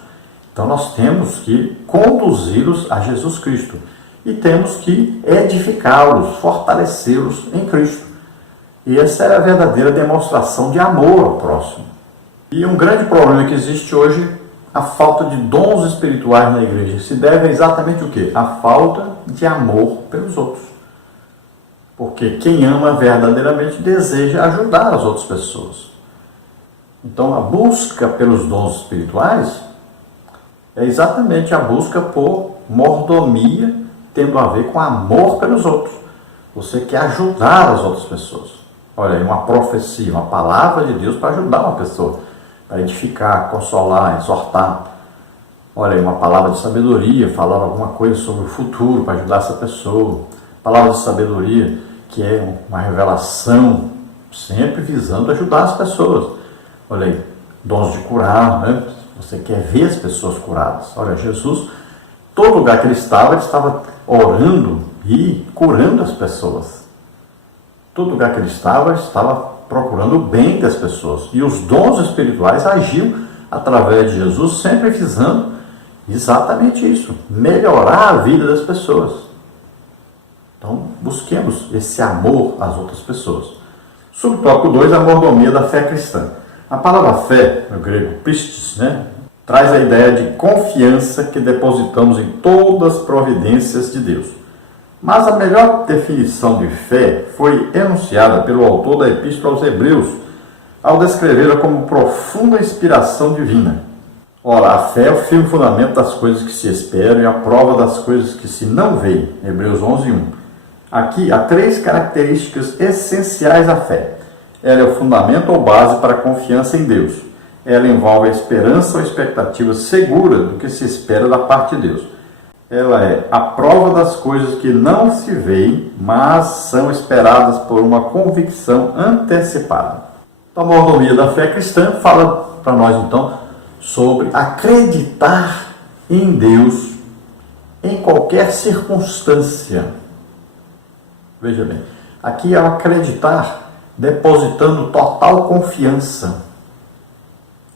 Então nós temos que conduzi-los a Jesus Cristo. E temos que edificá-los, fortalecê-los em Cristo. E essa é a verdadeira demonstração de amor ao próximo. E um grande problema que existe hoje, a falta de dons espirituais na igreja se deve a exatamente o quê? A falta de amor pelos outros. Porque quem ama verdadeiramente deseja ajudar as outras pessoas. Então, a busca pelos dons espirituais é exatamente a busca por mordomia, tendo a ver com amor pelos outros. Você quer ajudar as outras pessoas. Olha aí, uma profecia, uma palavra de Deus para ajudar uma pessoa, para edificar, consolar, exortar. Olha aí, uma palavra de sabedoria, falar alguma coisa sobre o futuro para ajudar essa pessoa. Palavra de sabedoria, que é uma revelação, sempre visando ajudar as pessoas. Olha aí, dons de curar, né? Você quer ver as pessoas curadas. Olha, Jesus, todo lugar que ele estava orando e curando as pessoas. Todo lugar que ele estava procurando o bem das pessoas. E os dons espirituais agiam através de Jesus, sempre visando exatamente isso, melhorar a vida das pessoas. Então, busquemos esse amor às outras pessoas. Subtópico 2, a mordomia da fé cristã. A palavra fé, no grego pistis, traz a ideia de confiança que depositamos em todas as providências de Deus. Mas a melhor definição de fé foi enunciada pelo autor da Epístola aos Hebreus, ao descrevê-la como profunda inspiração divina. Ora, a fé é o firme fundamento das coisas que se esperam e a prova das coisas que se não veem. Hebreus 11:1. Aqui há 3 características essenciais à fé. Ela é o fundamento ou base para a confiança em Deus. Ela envolve a esperança ou expectativa segura do que se espera da parte de Deus. Ela é a prova das coisas que não se veem, mas são esperadas por uma convicção antecipada. Então, a mordomia da fé cristã fala para nós, então, sobre acreditar em Deus em qualquer circunstância. Veja bem, aqui é o acreditar depositando total confiança.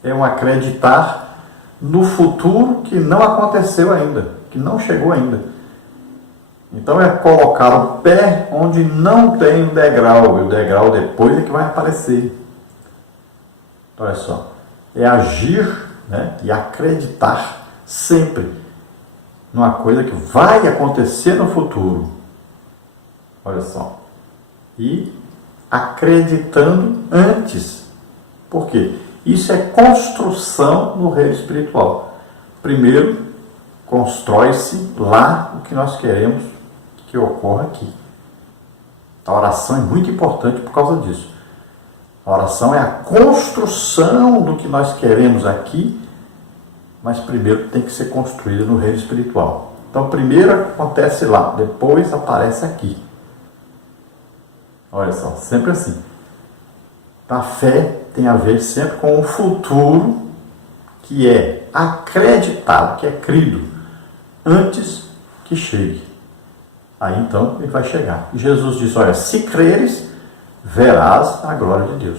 É um acreditar no futuro que não aconteceu ainda, que não chegou ainda. Então é colocar o pé onde não tem o degrau, e o degrau depois é que vai aparecer. Então, olha só, é agir, e acreditar sempre numa coisa que vai acontecer no futuro. Olha só. E acreditando antes. Por quê? Isso é construção no reino espiritual. Primeiro, constrói-se lá o que nós queremos que ocorra aqui. A oração é muito importante por causa disso. A oração é a construção do que nós queremos aqui, mas primeiro tem que ser construída no reino espiritual. Então, primeiro acontece lá, depois aparece aqui. Olha só, sempre assim. A fé tem a ver sempre com o futuro que é acreditado, que é crido, antes que chegue. Aí então ele vai chegar. E Jesus diz, olha, se creres, verás a glória de Deus.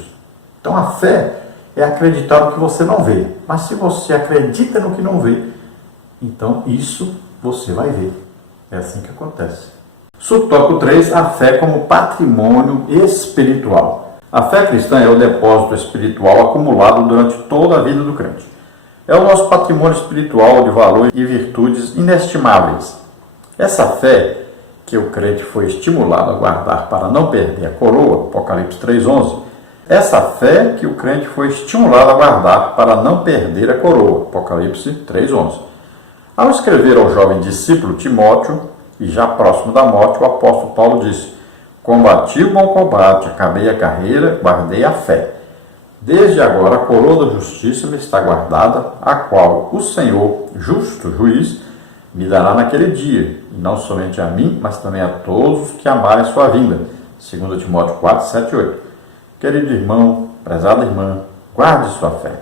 Então a fé é acreditar no que você não vê. Mas se você acredita no que não vê, então isso você vai ver. É assim que acontece. Subtópico 3, a fé como patrimônio espiritual. A fé cristã é o depósito espiritual acumulado durante toda a vida do crente. É o nosso patrimônio espiritual de valor e virtudes inestimáveis. Essa fé que o crente foi estimulado a guardar para não perder a coroa, Apocalipse 3:11, essa fé que o crente foi estimulado a guardar para não perder a coroa, Apocalipse 3:11. Ao escrever ao jovem discípulo Timóteo, e já próximo da morte, o apóstolo Paulo disse, combati o bom combate, acabei a carreira, guardei a fé. Desde agora a coroa da justiça me está guardada, a qual o Senhor, justo juiz, me dará naquele dia, e não somente a mim, mas também a todos que amarem sua vinda. 2 Timóteo 4, 7 e 8. Querido irmão, prezada irmã, guarde sua fé.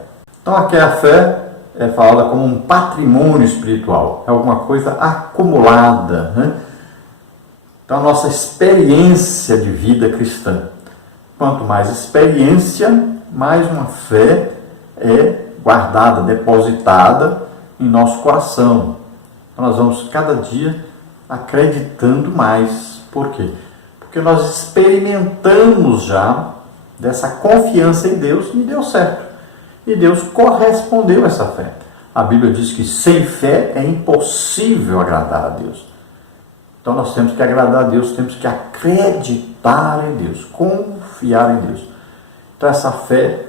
Então aqui a fé é falada como um patrimônio espiritual, é alguma coisa acumulada, Então a nossa experiência de vida cristã. Quanto mais experiência, mais uma fé é guardada, depositada em nosso coração. Então nós vamos cada dia acreditando mais. Por quê? Porque nós experimentamos já dessa confiança em Deus e deu certo. E Deus correspondeu a essa fé. a Bíblia diz que sem fé é impossível agradar a Deus. Então nós temos que agradar a Deus, temos que acreditar em Deus, confiar em Deus. Então essa fé,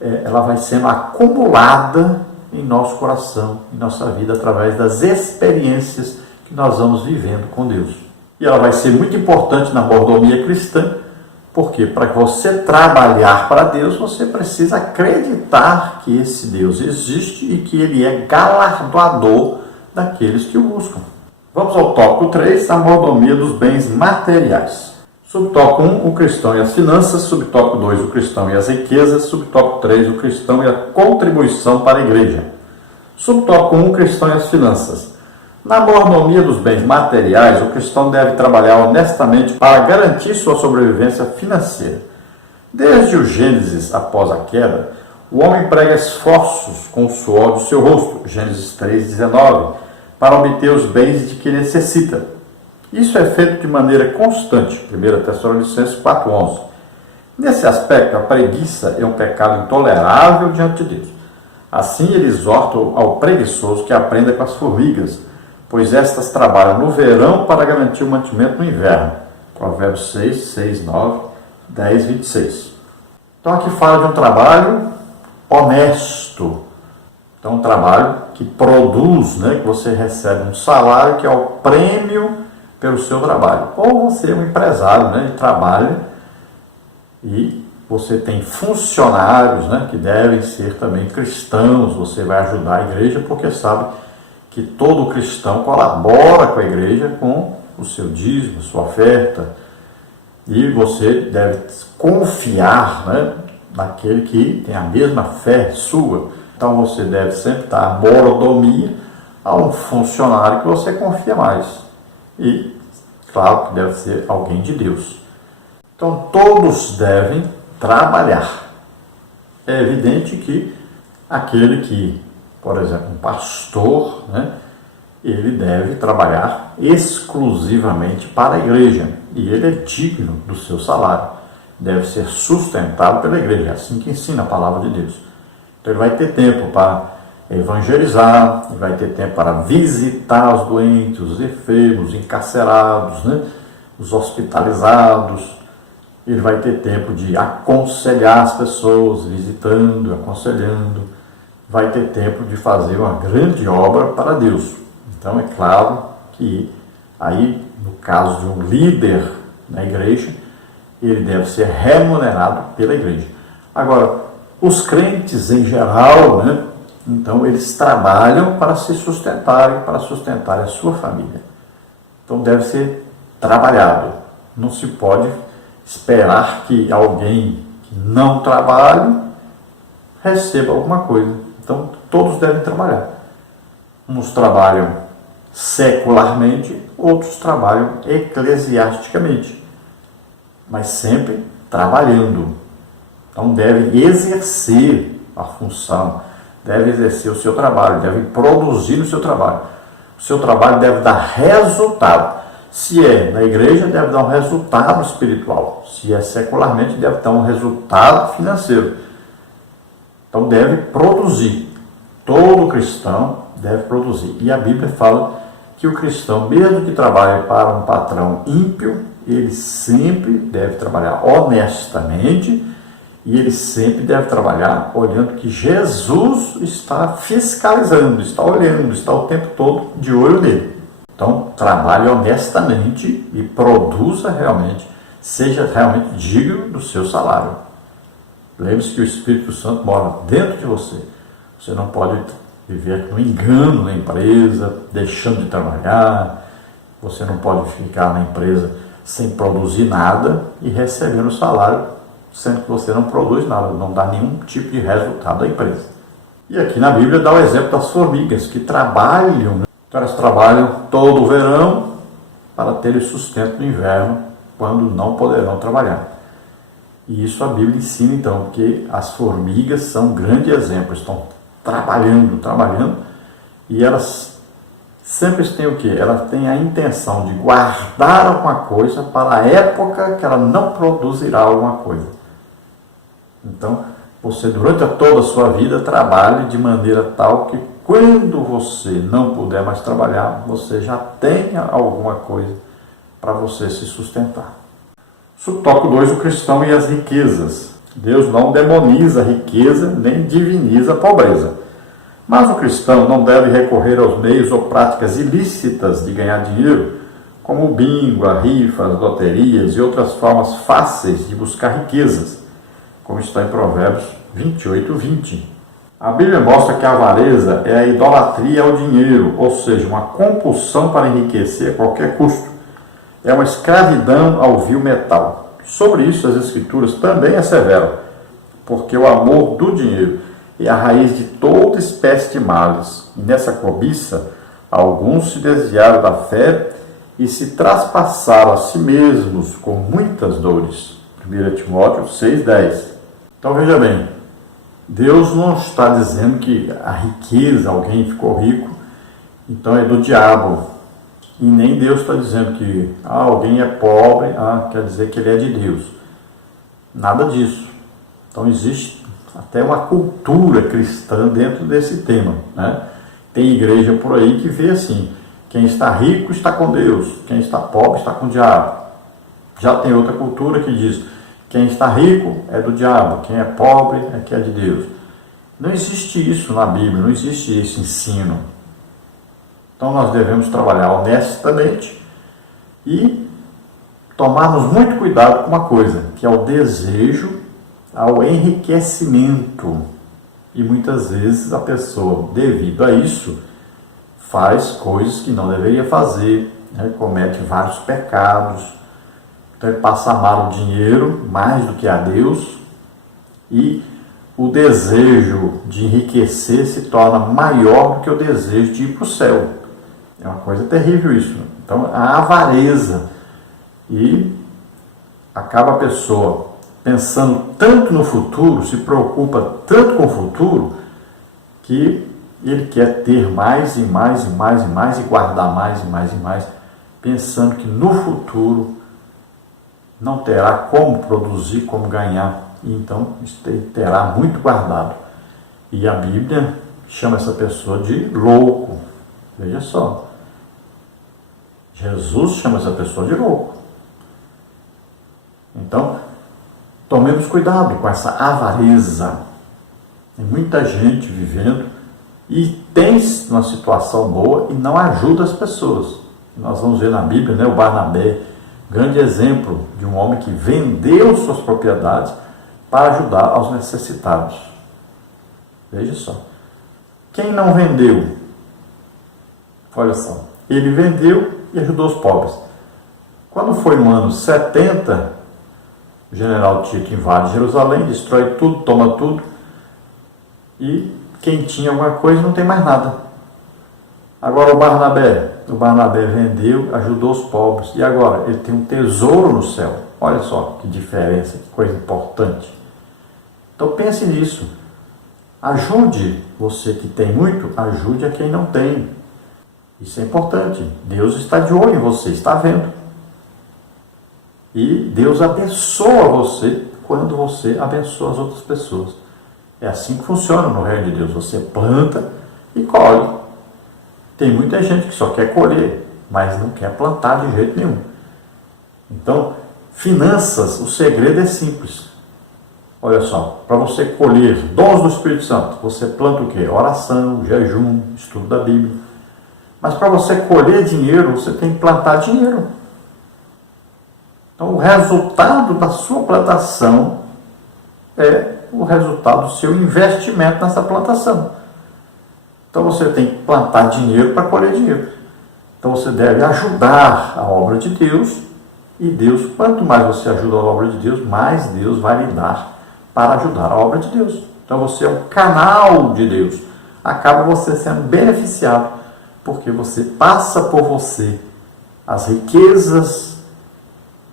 ela vai sendo acumulada em nosso coração, em nossa vida, através das experiências que nós vamos vivendo com Deus. E ela vai ser muito importante na mordomia cristã, porque para você trabalhar para Deus, você precisa acreditar que esse Deus existe e que Ele é galardoador daqueles que o buscam. Vamos ao tópico 3, a mordomia dos bens materiais. Subtópico 1, o cristão e as finanças. Subtópico 2, o cristão e as riquezas. Subtópico 3, o cristão e a contribuição para a igreja. Subtópico 1, o cristão e as finanças. Na mordomia dos bens materiais, o cristão deve trabalhar honestamente para garantir sua sobrevivência financeira. Desde o Gênesis após a queda, o homem emprega esforços com o suor do seu rosto, Gênesis 3,19, para obter os bens de que necessita. Isso é feito de maneira constante, 1 Tessalonicenses 4,11. Nesse aspecto, a preguiça é um pecado intolerável diante de Deus. Assim, ele exorta ao preguiçoso que aprenda com as formigas, pois estas trabalham no verão para garantir o mantimento no inverno. Provérbios 6, 6, 9, 10, 26. Então aqui fala de um trabalho honesto. Então um trabalho que produz, que você recebe um salário que é o prêmio pelo seu trabalho. Ou você é um empresário, e trabalha e você tem funcionários, que devem ser também cristãos. Você vai ajudar a igreja porque sabe que todo cristão colabora com a igreja com o seu dízimo, sua oferta, e você deve confiar naquele que tem a mesma fé sua. Então você deve sempre dar mordomia a um funcionário que você confia mais. E, claro, que deve ser alguém de Deus. Então todos devem trabalhar. É evidente que aquele que, por exemplo, um pastor, ele deve trabalhar exclusivamente para a igreja. E ele é digno do seu salário. Deve ser sustentado pela igreja. É assim que ensina a palavra de Deus. Então ele vai ter tempo para evangelizar, ele vai ter tempo para visitar os doentes, os enfermos, os encarcerados, os hospitalizados. Ele vai ter tempo de aconselhar as pessoas, visitando, aconselhando. Vai ter tempo de fazer uma grande obra para Deus. Então é claro que aí, no caso de um líder na igreja, ele deve ser remunerado pela igreja. Agora, os crentes em geral, então eles trabalham para se sustentarem, para sustentar a sua família. Então deve ser trabalhado. Não se pode esperar que alguém que não trabalhe receba alguma coisa. Então, todos devem trabalhar. Uns trabalham secularmente, outros trabalham eclesiasticamente, mas sempre trabalhando. Então, devem exercer a função, devem exercer o seu trabalho, devem produzir o seu trabalho. O seu trabalho deve dar resultado. Se é na igreja, deve dar um resultado espiritual. Se é secularmente, deve dar um resultado financeiro. Então deve produzir. Todo cristão deve produzir. E a Bíblia fala que o cristão, mesmo que trabalhe para um patrão ímpio, ele sempre deve trabalhar honestamente e ele sempre deve trabalhar olhando que Jesus está fiscalizando, está olhando, está o tempo todo de olho nele. Então, trabalhe honestamente e produza realmente, seja realmente digno do seu salário. Lembre-se que o Espírito Santo mora dentro de você. Você não pode viver no engano na empresa, deixando de trabalhar. Você não pode ficar na empresa sem produzir nada e recebendo salário, sendo que você não produz nada, não dá nenhum tipo de resultado à empresa. E aqui na Bíblia dá o exemplo das formigas que trabalham. Então elas trabalham todo o verão para terem sustento no inverno, quando não poderão trabalhar. E isso a Bíblia ensina então, que as formigas são um grande exemplo, estão trabalhando, e elas sempre têm o quê? Elas têm a intenção de guardar alguma coisa para a época que ela não produzirá alguma coisa. Então, você durante toda a sua vida trabalhe de maneira tal que quando você não puder mais trabalhar, você já tenha alguma coisa para você se sustentar. Subtópico 2, o cristão e as riquezas. Deus não demoniza a riqueza nem diviniza a pobreza. Mas o cristão não deve recorrer aos meios ou práticas ilícitas de ganhar dinheiro, como o bingo, a rifa, as loterias e outras formas fáceis de buscar riquezas, como está em Provérbios 28:20. A Bíblia mostra que a avareza é a idolatria ao dinheiro, ou seja, uma compulsão para enriquecer a qualquer custo. É uma escravidão ao vil metal. Sobre isso as Escrituras também asseveram, porque o amor do dinheiro é a raiz de toda espécie de males. E nessa cobiça, alguns se desviaram da fé e se traspassaram a si mesmos com muitas dores. 1 Timóteo 6:10. Então veja bem, Deus não está dizendo que a riqueza, alguém ficou rico, então é do diabo. E nem Deus está dizendo que alguém é pobre, quer dizer que ele é de Deus. Nada disso. Então existe até uma cultura cristã dentro desse tema, né? Tem igreja por aí que vê assim, quem está rico está com Deus, quem está pobre está com o diabo. Já tem outra cultura que diz, quem está rico é do diabo, quem é pobre é que é de Deus. Não existe isso na Bíblia, não existe esse ensino. Então nós devemos trabalhar honestamente e tomarmos muito cuidado com uma coisa, que é o desejo ao enriquecimento. E muitas vezes a pessoa, devido a isso, faz coisas que não deveria fazer, né? Comete vários pecados, então ele passa a amar o dinheiro mais do que a Deus, e o desejo de enriquecer se torna maior do que o desejo de ir para o céu. É uma coisa terrível isso. Então, a avareza. E acaba a pessoa pensando tanto no futuro, se preocupa tanto com o futuro, que ele quer ter mais e mais e mais e mais, e guardar mais e mais e mais, pensando que no futuro não terá como produzir, como ganhar. E então terá muito guardado. E a Bíblia chama essa pessoa de louco. Veja só. Jesus chama essa pessoa de louco. Então, tomemos cuidado com essa avareza. Tem muita gente vivendo e tem uma situação boa e não ajuda as pessoas. Nós vamos ver na Bíblia, né, o Barnabé, grande exemplo de um homem que vendeu suas propriedades para ajudar aos necessitados. Veja só. Quem não vendeu? Olha só. Ele vendeu e ajudou os pobres. Quando foi no ano 70, o general Tito invade Jerusalém, destrói tudo, toma tudo, e quem tinha alguma coisa não tem mais nada. Agora o Barnabé vendeu, ajudou os pobres, e agora ele tem um tesouro no céu. Olha só que diferença, que coisa importante. Então pense nisso. Ajude você que tem muito, ajude a quem não tem. Isso é importante. Deus está de olho em você, está vendo. E Deus abençoa você quando você abençoa as outras pessoas. É assim que funciona no reino de Deus. Você planta e colhe. Tem muita gente que só quer colher, mas não quer plantar de jeito nenhum. Então, finanças, o segredo é simples. Olha só, para você colher dons do Espírito Santo, você planta o quê? Oração, jejum, estudo da Bíblia. Mas para você colher dinheiro, você tem que plantar dinheiro. Então, o resultado da sua plantação é o resultado do seu investimento nessa plantação. Então, você tem que plantar dinheiro para colher dinheiro. Então, você deve ajudar a obra de Deus. E Deus, quanto mais você ajuda a obra de Deus, mais Deus vai lhe dar para ajudar a obra de Deus. Então, você é um canal de Deus. Acaba você sendo beneficiado, porque você passa por você as riquezas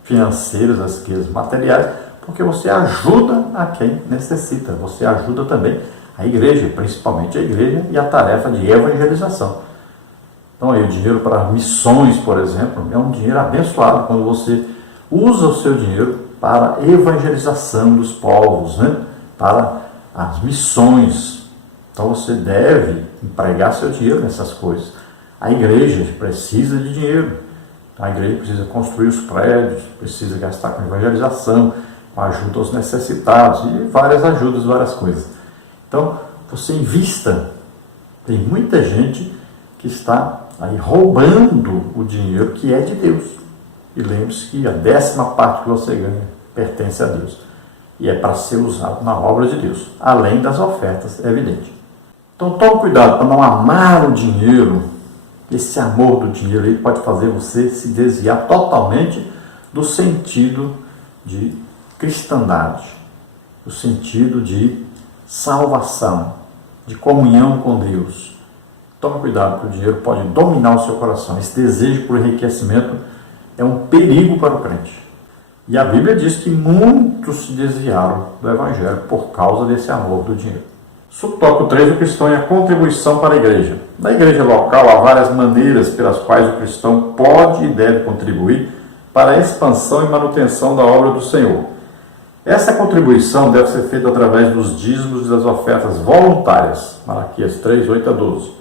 financeiras, as riquezas materiais, porque você ajuda a quem necessita. Você ajuda também a igreja, principalmente a igreja, e a tarefa de evangelização. Então, aí, o dinheiro para missões, por exemplo, é um dinheiro abençoado quando você usa o seu dinheiro para a evangelização dos povos, né? Para as missões. Então você deve empregar seu dinheiro nessas coisas. A igreja precisa de dinheiro. A igreja precisa construir os prédios, precisa gastar com evangelização, com ajuda aos necessitados e várias ajudas, várias coisas. Então, você invista. Tem muita gente que está aí roubando o dinheiro que é de Deus. E lembre-se que a 10ª parte que você ganha pertence a Deus. E é para ser usado na obra de Deus, além das ofertas, é evidente. Então tome cuidado para não amar o dinheiro. Esse amor do dinheiro ele pode fazer você se desviar totalmente do sentido de cristandade, do sentido de salvação, de comunhão com Deus. Tome cuidado, porque o dinheiro pode dominar o seu coração. Esse desejo por enriquecimento é um perigo para o crente. E a Bíblia diz que muitos se desviaram do Evangelho por causa desse amor do dinheiro. Subtópico 3, o cristão e a contribuição para a igreja. Na igreja local há várias maneiras pelas quais o cristão pode e deve contribuir para a expansão e manutenção da obra do Senhor. Essa contribuição deve ser feita através dos dízimos e das ofertas voluntárias. Malaquias 3, 8 a 12.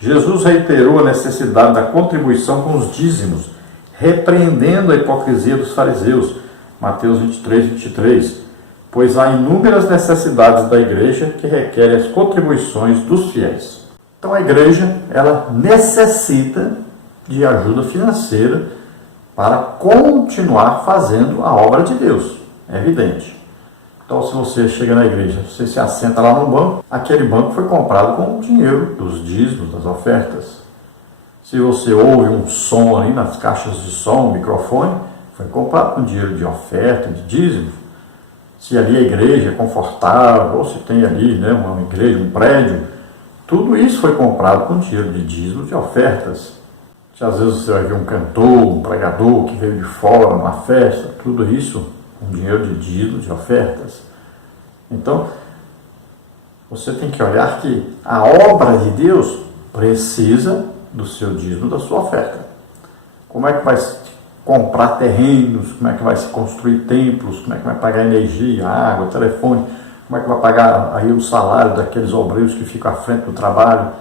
Jesus reiterou a necessidade da contribuição com os dízimos, repreendendo a hipocrisia dos fariseus. Mateus 23, 23. Pois há inúmeras necessidades da igreja que requerem as contribuições dos fiéis. Então a igreja, ela necessita de ajuda financeira para continuar fazendo a obra de Deus. É evidente. Então se você chega na igreja, você se assenta lá no banco, aquele banco foi comprado com o dinheiro dos dízimos, das ofertas. Se você ouve um som ali nas caixas de som, um microfone, foi comprado com dinheiro de oferta, de dízimo. Se ali a igreja é confortável, ou se tem ali uma igreja, um prédio, tudo isso foi comprado com dinheiro de dízimo, de ofertas. Se às vezes você vai ver um cantor, um pregador que veio de fora, numa festa, tudo isso com dinheiro de dízimo, de ofertas. Então, você tem que olhar que a obra de Deus precisa do seu dízimo, da sua oferta. Como é que vai se comprar terrenos, como é que vai se construir templos, como é que vai pagar energia, água, telefone, como é que vai pagar aí o salário daqueles obreiros que ficam à frente do trabalho.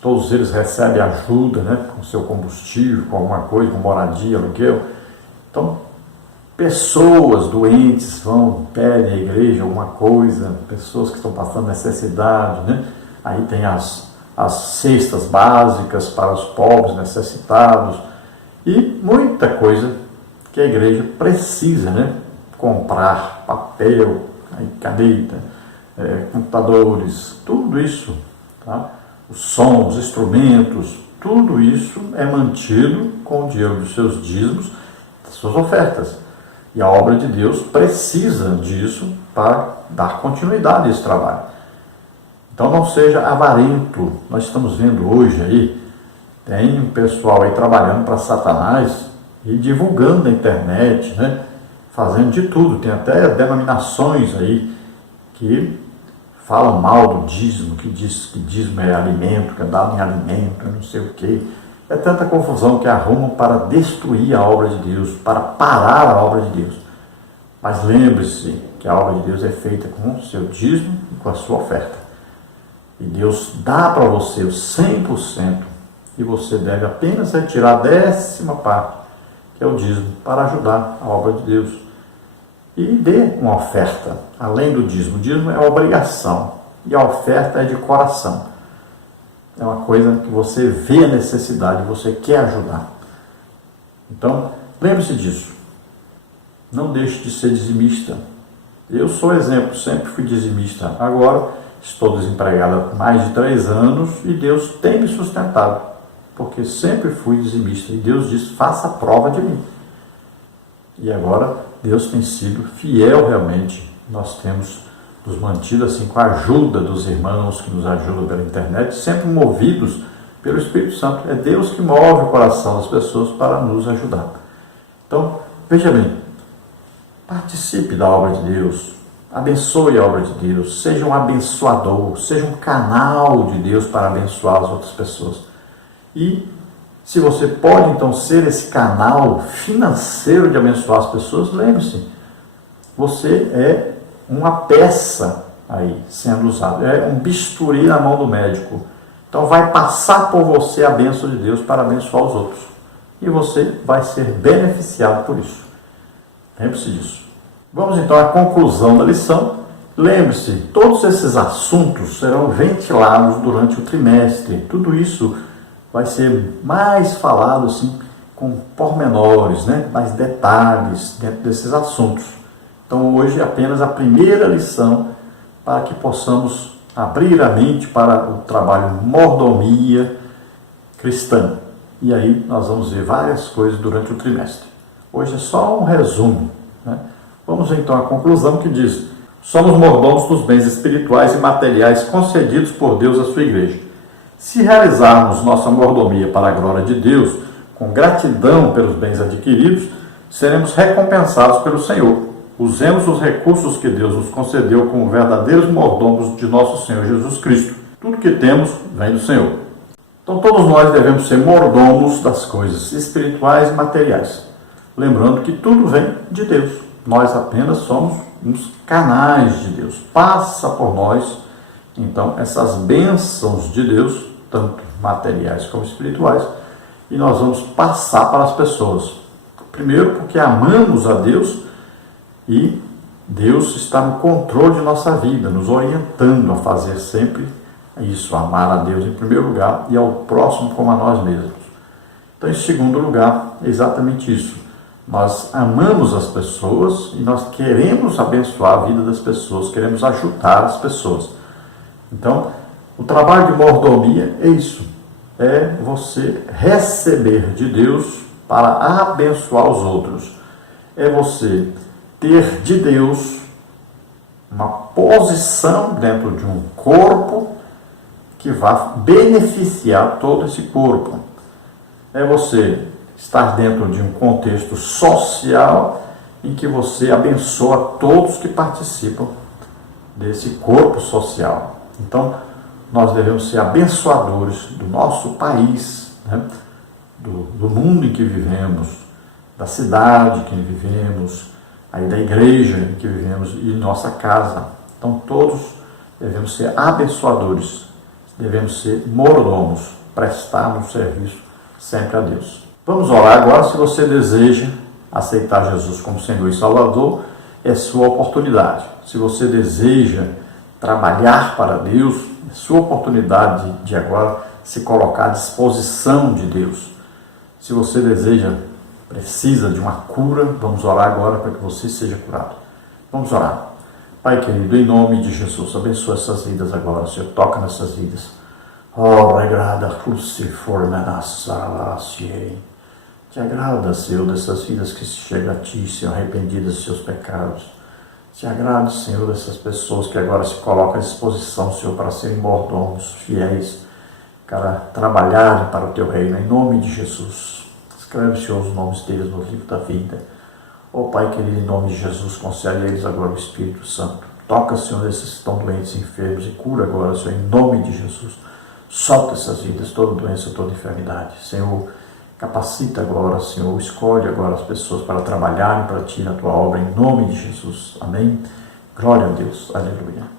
Todos eles recebem ajuda, com seu combustível, com alguma coisa, com moradia, aluguel. Então, pessoas doentes pedem à igreja alguma coisa, pessoas que estão passando necessidade, Aí tem as cestas básicas para os pobres necessitados e muita coisa que a igreja precisa, comprar papel, caneta, computadores, tudo isso, tá? Os sons, os instrumentos, tudo isso é mantido com o dinheiro dos seus dízimos, das suas ofertas. E a obra de Deus precisa disso para dar continuidade a esse trabalho. Então não seja avarento. Nós estamos vendo hoje aí, tem um pessoal aí trabalhando para Satanás e divulgando na internet, fazendo de tudo. Tem até denominações aí que falam mal do dízimo, que diz que dízimo é alimento, que é dado em alimento, não sei o quê. É tanta confusão que arrumam para destruir a obra de Deus, para parar a obra de Deus. Mas lembre-se que a obra de Deus é feita com o seu dízimo e com a sua oferta. E Deus dá para você o 100% e você deve apenas retirar a 10ª parte, que é o dízimo, para ajudar a obra de Deus. E dê uma oferta, além do dízimo. O dízimo é obrigação e a oferta é de coração. É uma coisa que você vê a necessidade, você quer ajudar. Então, lembre-se disso. Não deixe de ser dizimista. Eu sou exemplo, sempre fui dizimista. Agora, estou desempregado há mais de 3 anos e Deus tem me sustentado, porque sempre fui dizimista. E Deus disse, faça a prova de mim. E agora, Deus tem sido fiel realmente. Nós temos nos mantido assim com a ajuda dos irmãos que nos ajudam pela internet, sempre movidos pelo Espírito Santo. É Deus que move o coração das pessoas para nos ajudar. Então, veja bem, participe da obra de Deus, abençoe a obra de Deus, seja um abençoador, seja um canal de Deus para abençoar as outras pessoas. E se você pode então ser esse canal financeiro de abençoar as pessoas, lembre-se, você é uma peça aí sendo usado. É um bisturi na mão do médico. Então vai passar por você a bênção de Deus para abençoar os outros. E você vai ser beneficiado por isso. Lembre-se disso. Vamos então à conclusão da lição. Lembre-se, todos esses assuntos serão ventilados durante o trimestre. Tudo isso vai ser mais falado assim, com pormenores, mais detalhes dentro desses assuntos. Então hoje é apenas a primeira lição para que possamos abrir a mente para o trabalho mordomia cristã. E aí nós vamos ver várias coisas durante o trimestre. Hoje é só um resumo. Vamos então à conclusão que diz: somos mordomos dos bens espirituais e materiais concedidos por Deus à sua igreja. Se realizarmos nossa mordomia para a glória de Deus, com gratidão pelos bens adquiridos, seremos recompensados pelo Senhor. Usemos os recursos que Deus nos concedeu como verdadeiros mordomos de nosso Senhor Jesus Cristo. Tudo que temos vem do Senhor. Então todos nós devemos ser mordomos das coisas espirituais e materiais. Lembrando que tudo vem de Deus. Nós apenas somos uns canais de Deus. Passa por nós, então, essas bênçãos de Deus, tanto materiais como espirituais, e nós vamos passar para as pessoas. Primeiro, porque amamos a Deus e Deus está no controle de nossa vida, nos orientando a fazer sempre isso, amar a Deus em primeiro lugar e ao próximo como a nós mesmos. Então, em segundo lugar, é exatamente isso. Nós amamos as pessoas e nós queremos abençoar a vida das pessoas, queremos ajudar as pessoas. Então, o trabalho de mordomia é isso, é você receber de Deus para abençoar os outros. É você ter de Deus uma posição dentro de um corpo que vai beneficiar todo esse corpo. É você estar dentro de um contexto social em que você abençoa todos que participam desse corpo social. Então, nós devemos ser abençoadores do nosso país, do mundo em que vivemos, da cidade em que vivemos, aí da igreja em que vivemos e nossa casa. Então, todos devemos ser abençoadores, devemos ser mordomos, prestar um serviço sempre a Deus. Vamos orar agora. Se você deseja aceitar Jesus como Senhor e Salvador, é sua oportunidade. Se você deseja trabalhar para Deus, é sua oportunidade de agora se colocar à disposição de Deus. Se você deseja, precisa de uma cura, vamos orar agora para que você seja curado. Vamos orar. Pai querido, em nome de Jesus, abençoa essas vidas agora, Senhor, toca nessas vidas. Oh, regrada, te agrada, Senhor, dessas vidas que chegam a Ti, Senhor, arrependidas dos seus pecados. Te agrada, Senhor, dessas pessoas que agora se colocam à disposição, Senhor, para serem mordomos, fiéis, para trabalharem para o Teu reino, em nome de Jesus. Escreve, Senhor, os nomes deles no livro da vida. Oh, Pai querido, em nome de Jesus, concede a eles agora o Espírito Santo. Toca, Senhor, esses que estão doentes e enfermos e cura agora, Senhor, em nome de Jesus. Solta essas vidas, toda doença, toda enfermidade. Senhor, capacita agora, Senhor, escolhe agora as pessoas para trabalharem para Ti na Tua obra, em nome de Jesus. Amém. Glória a Deus. Aleluia.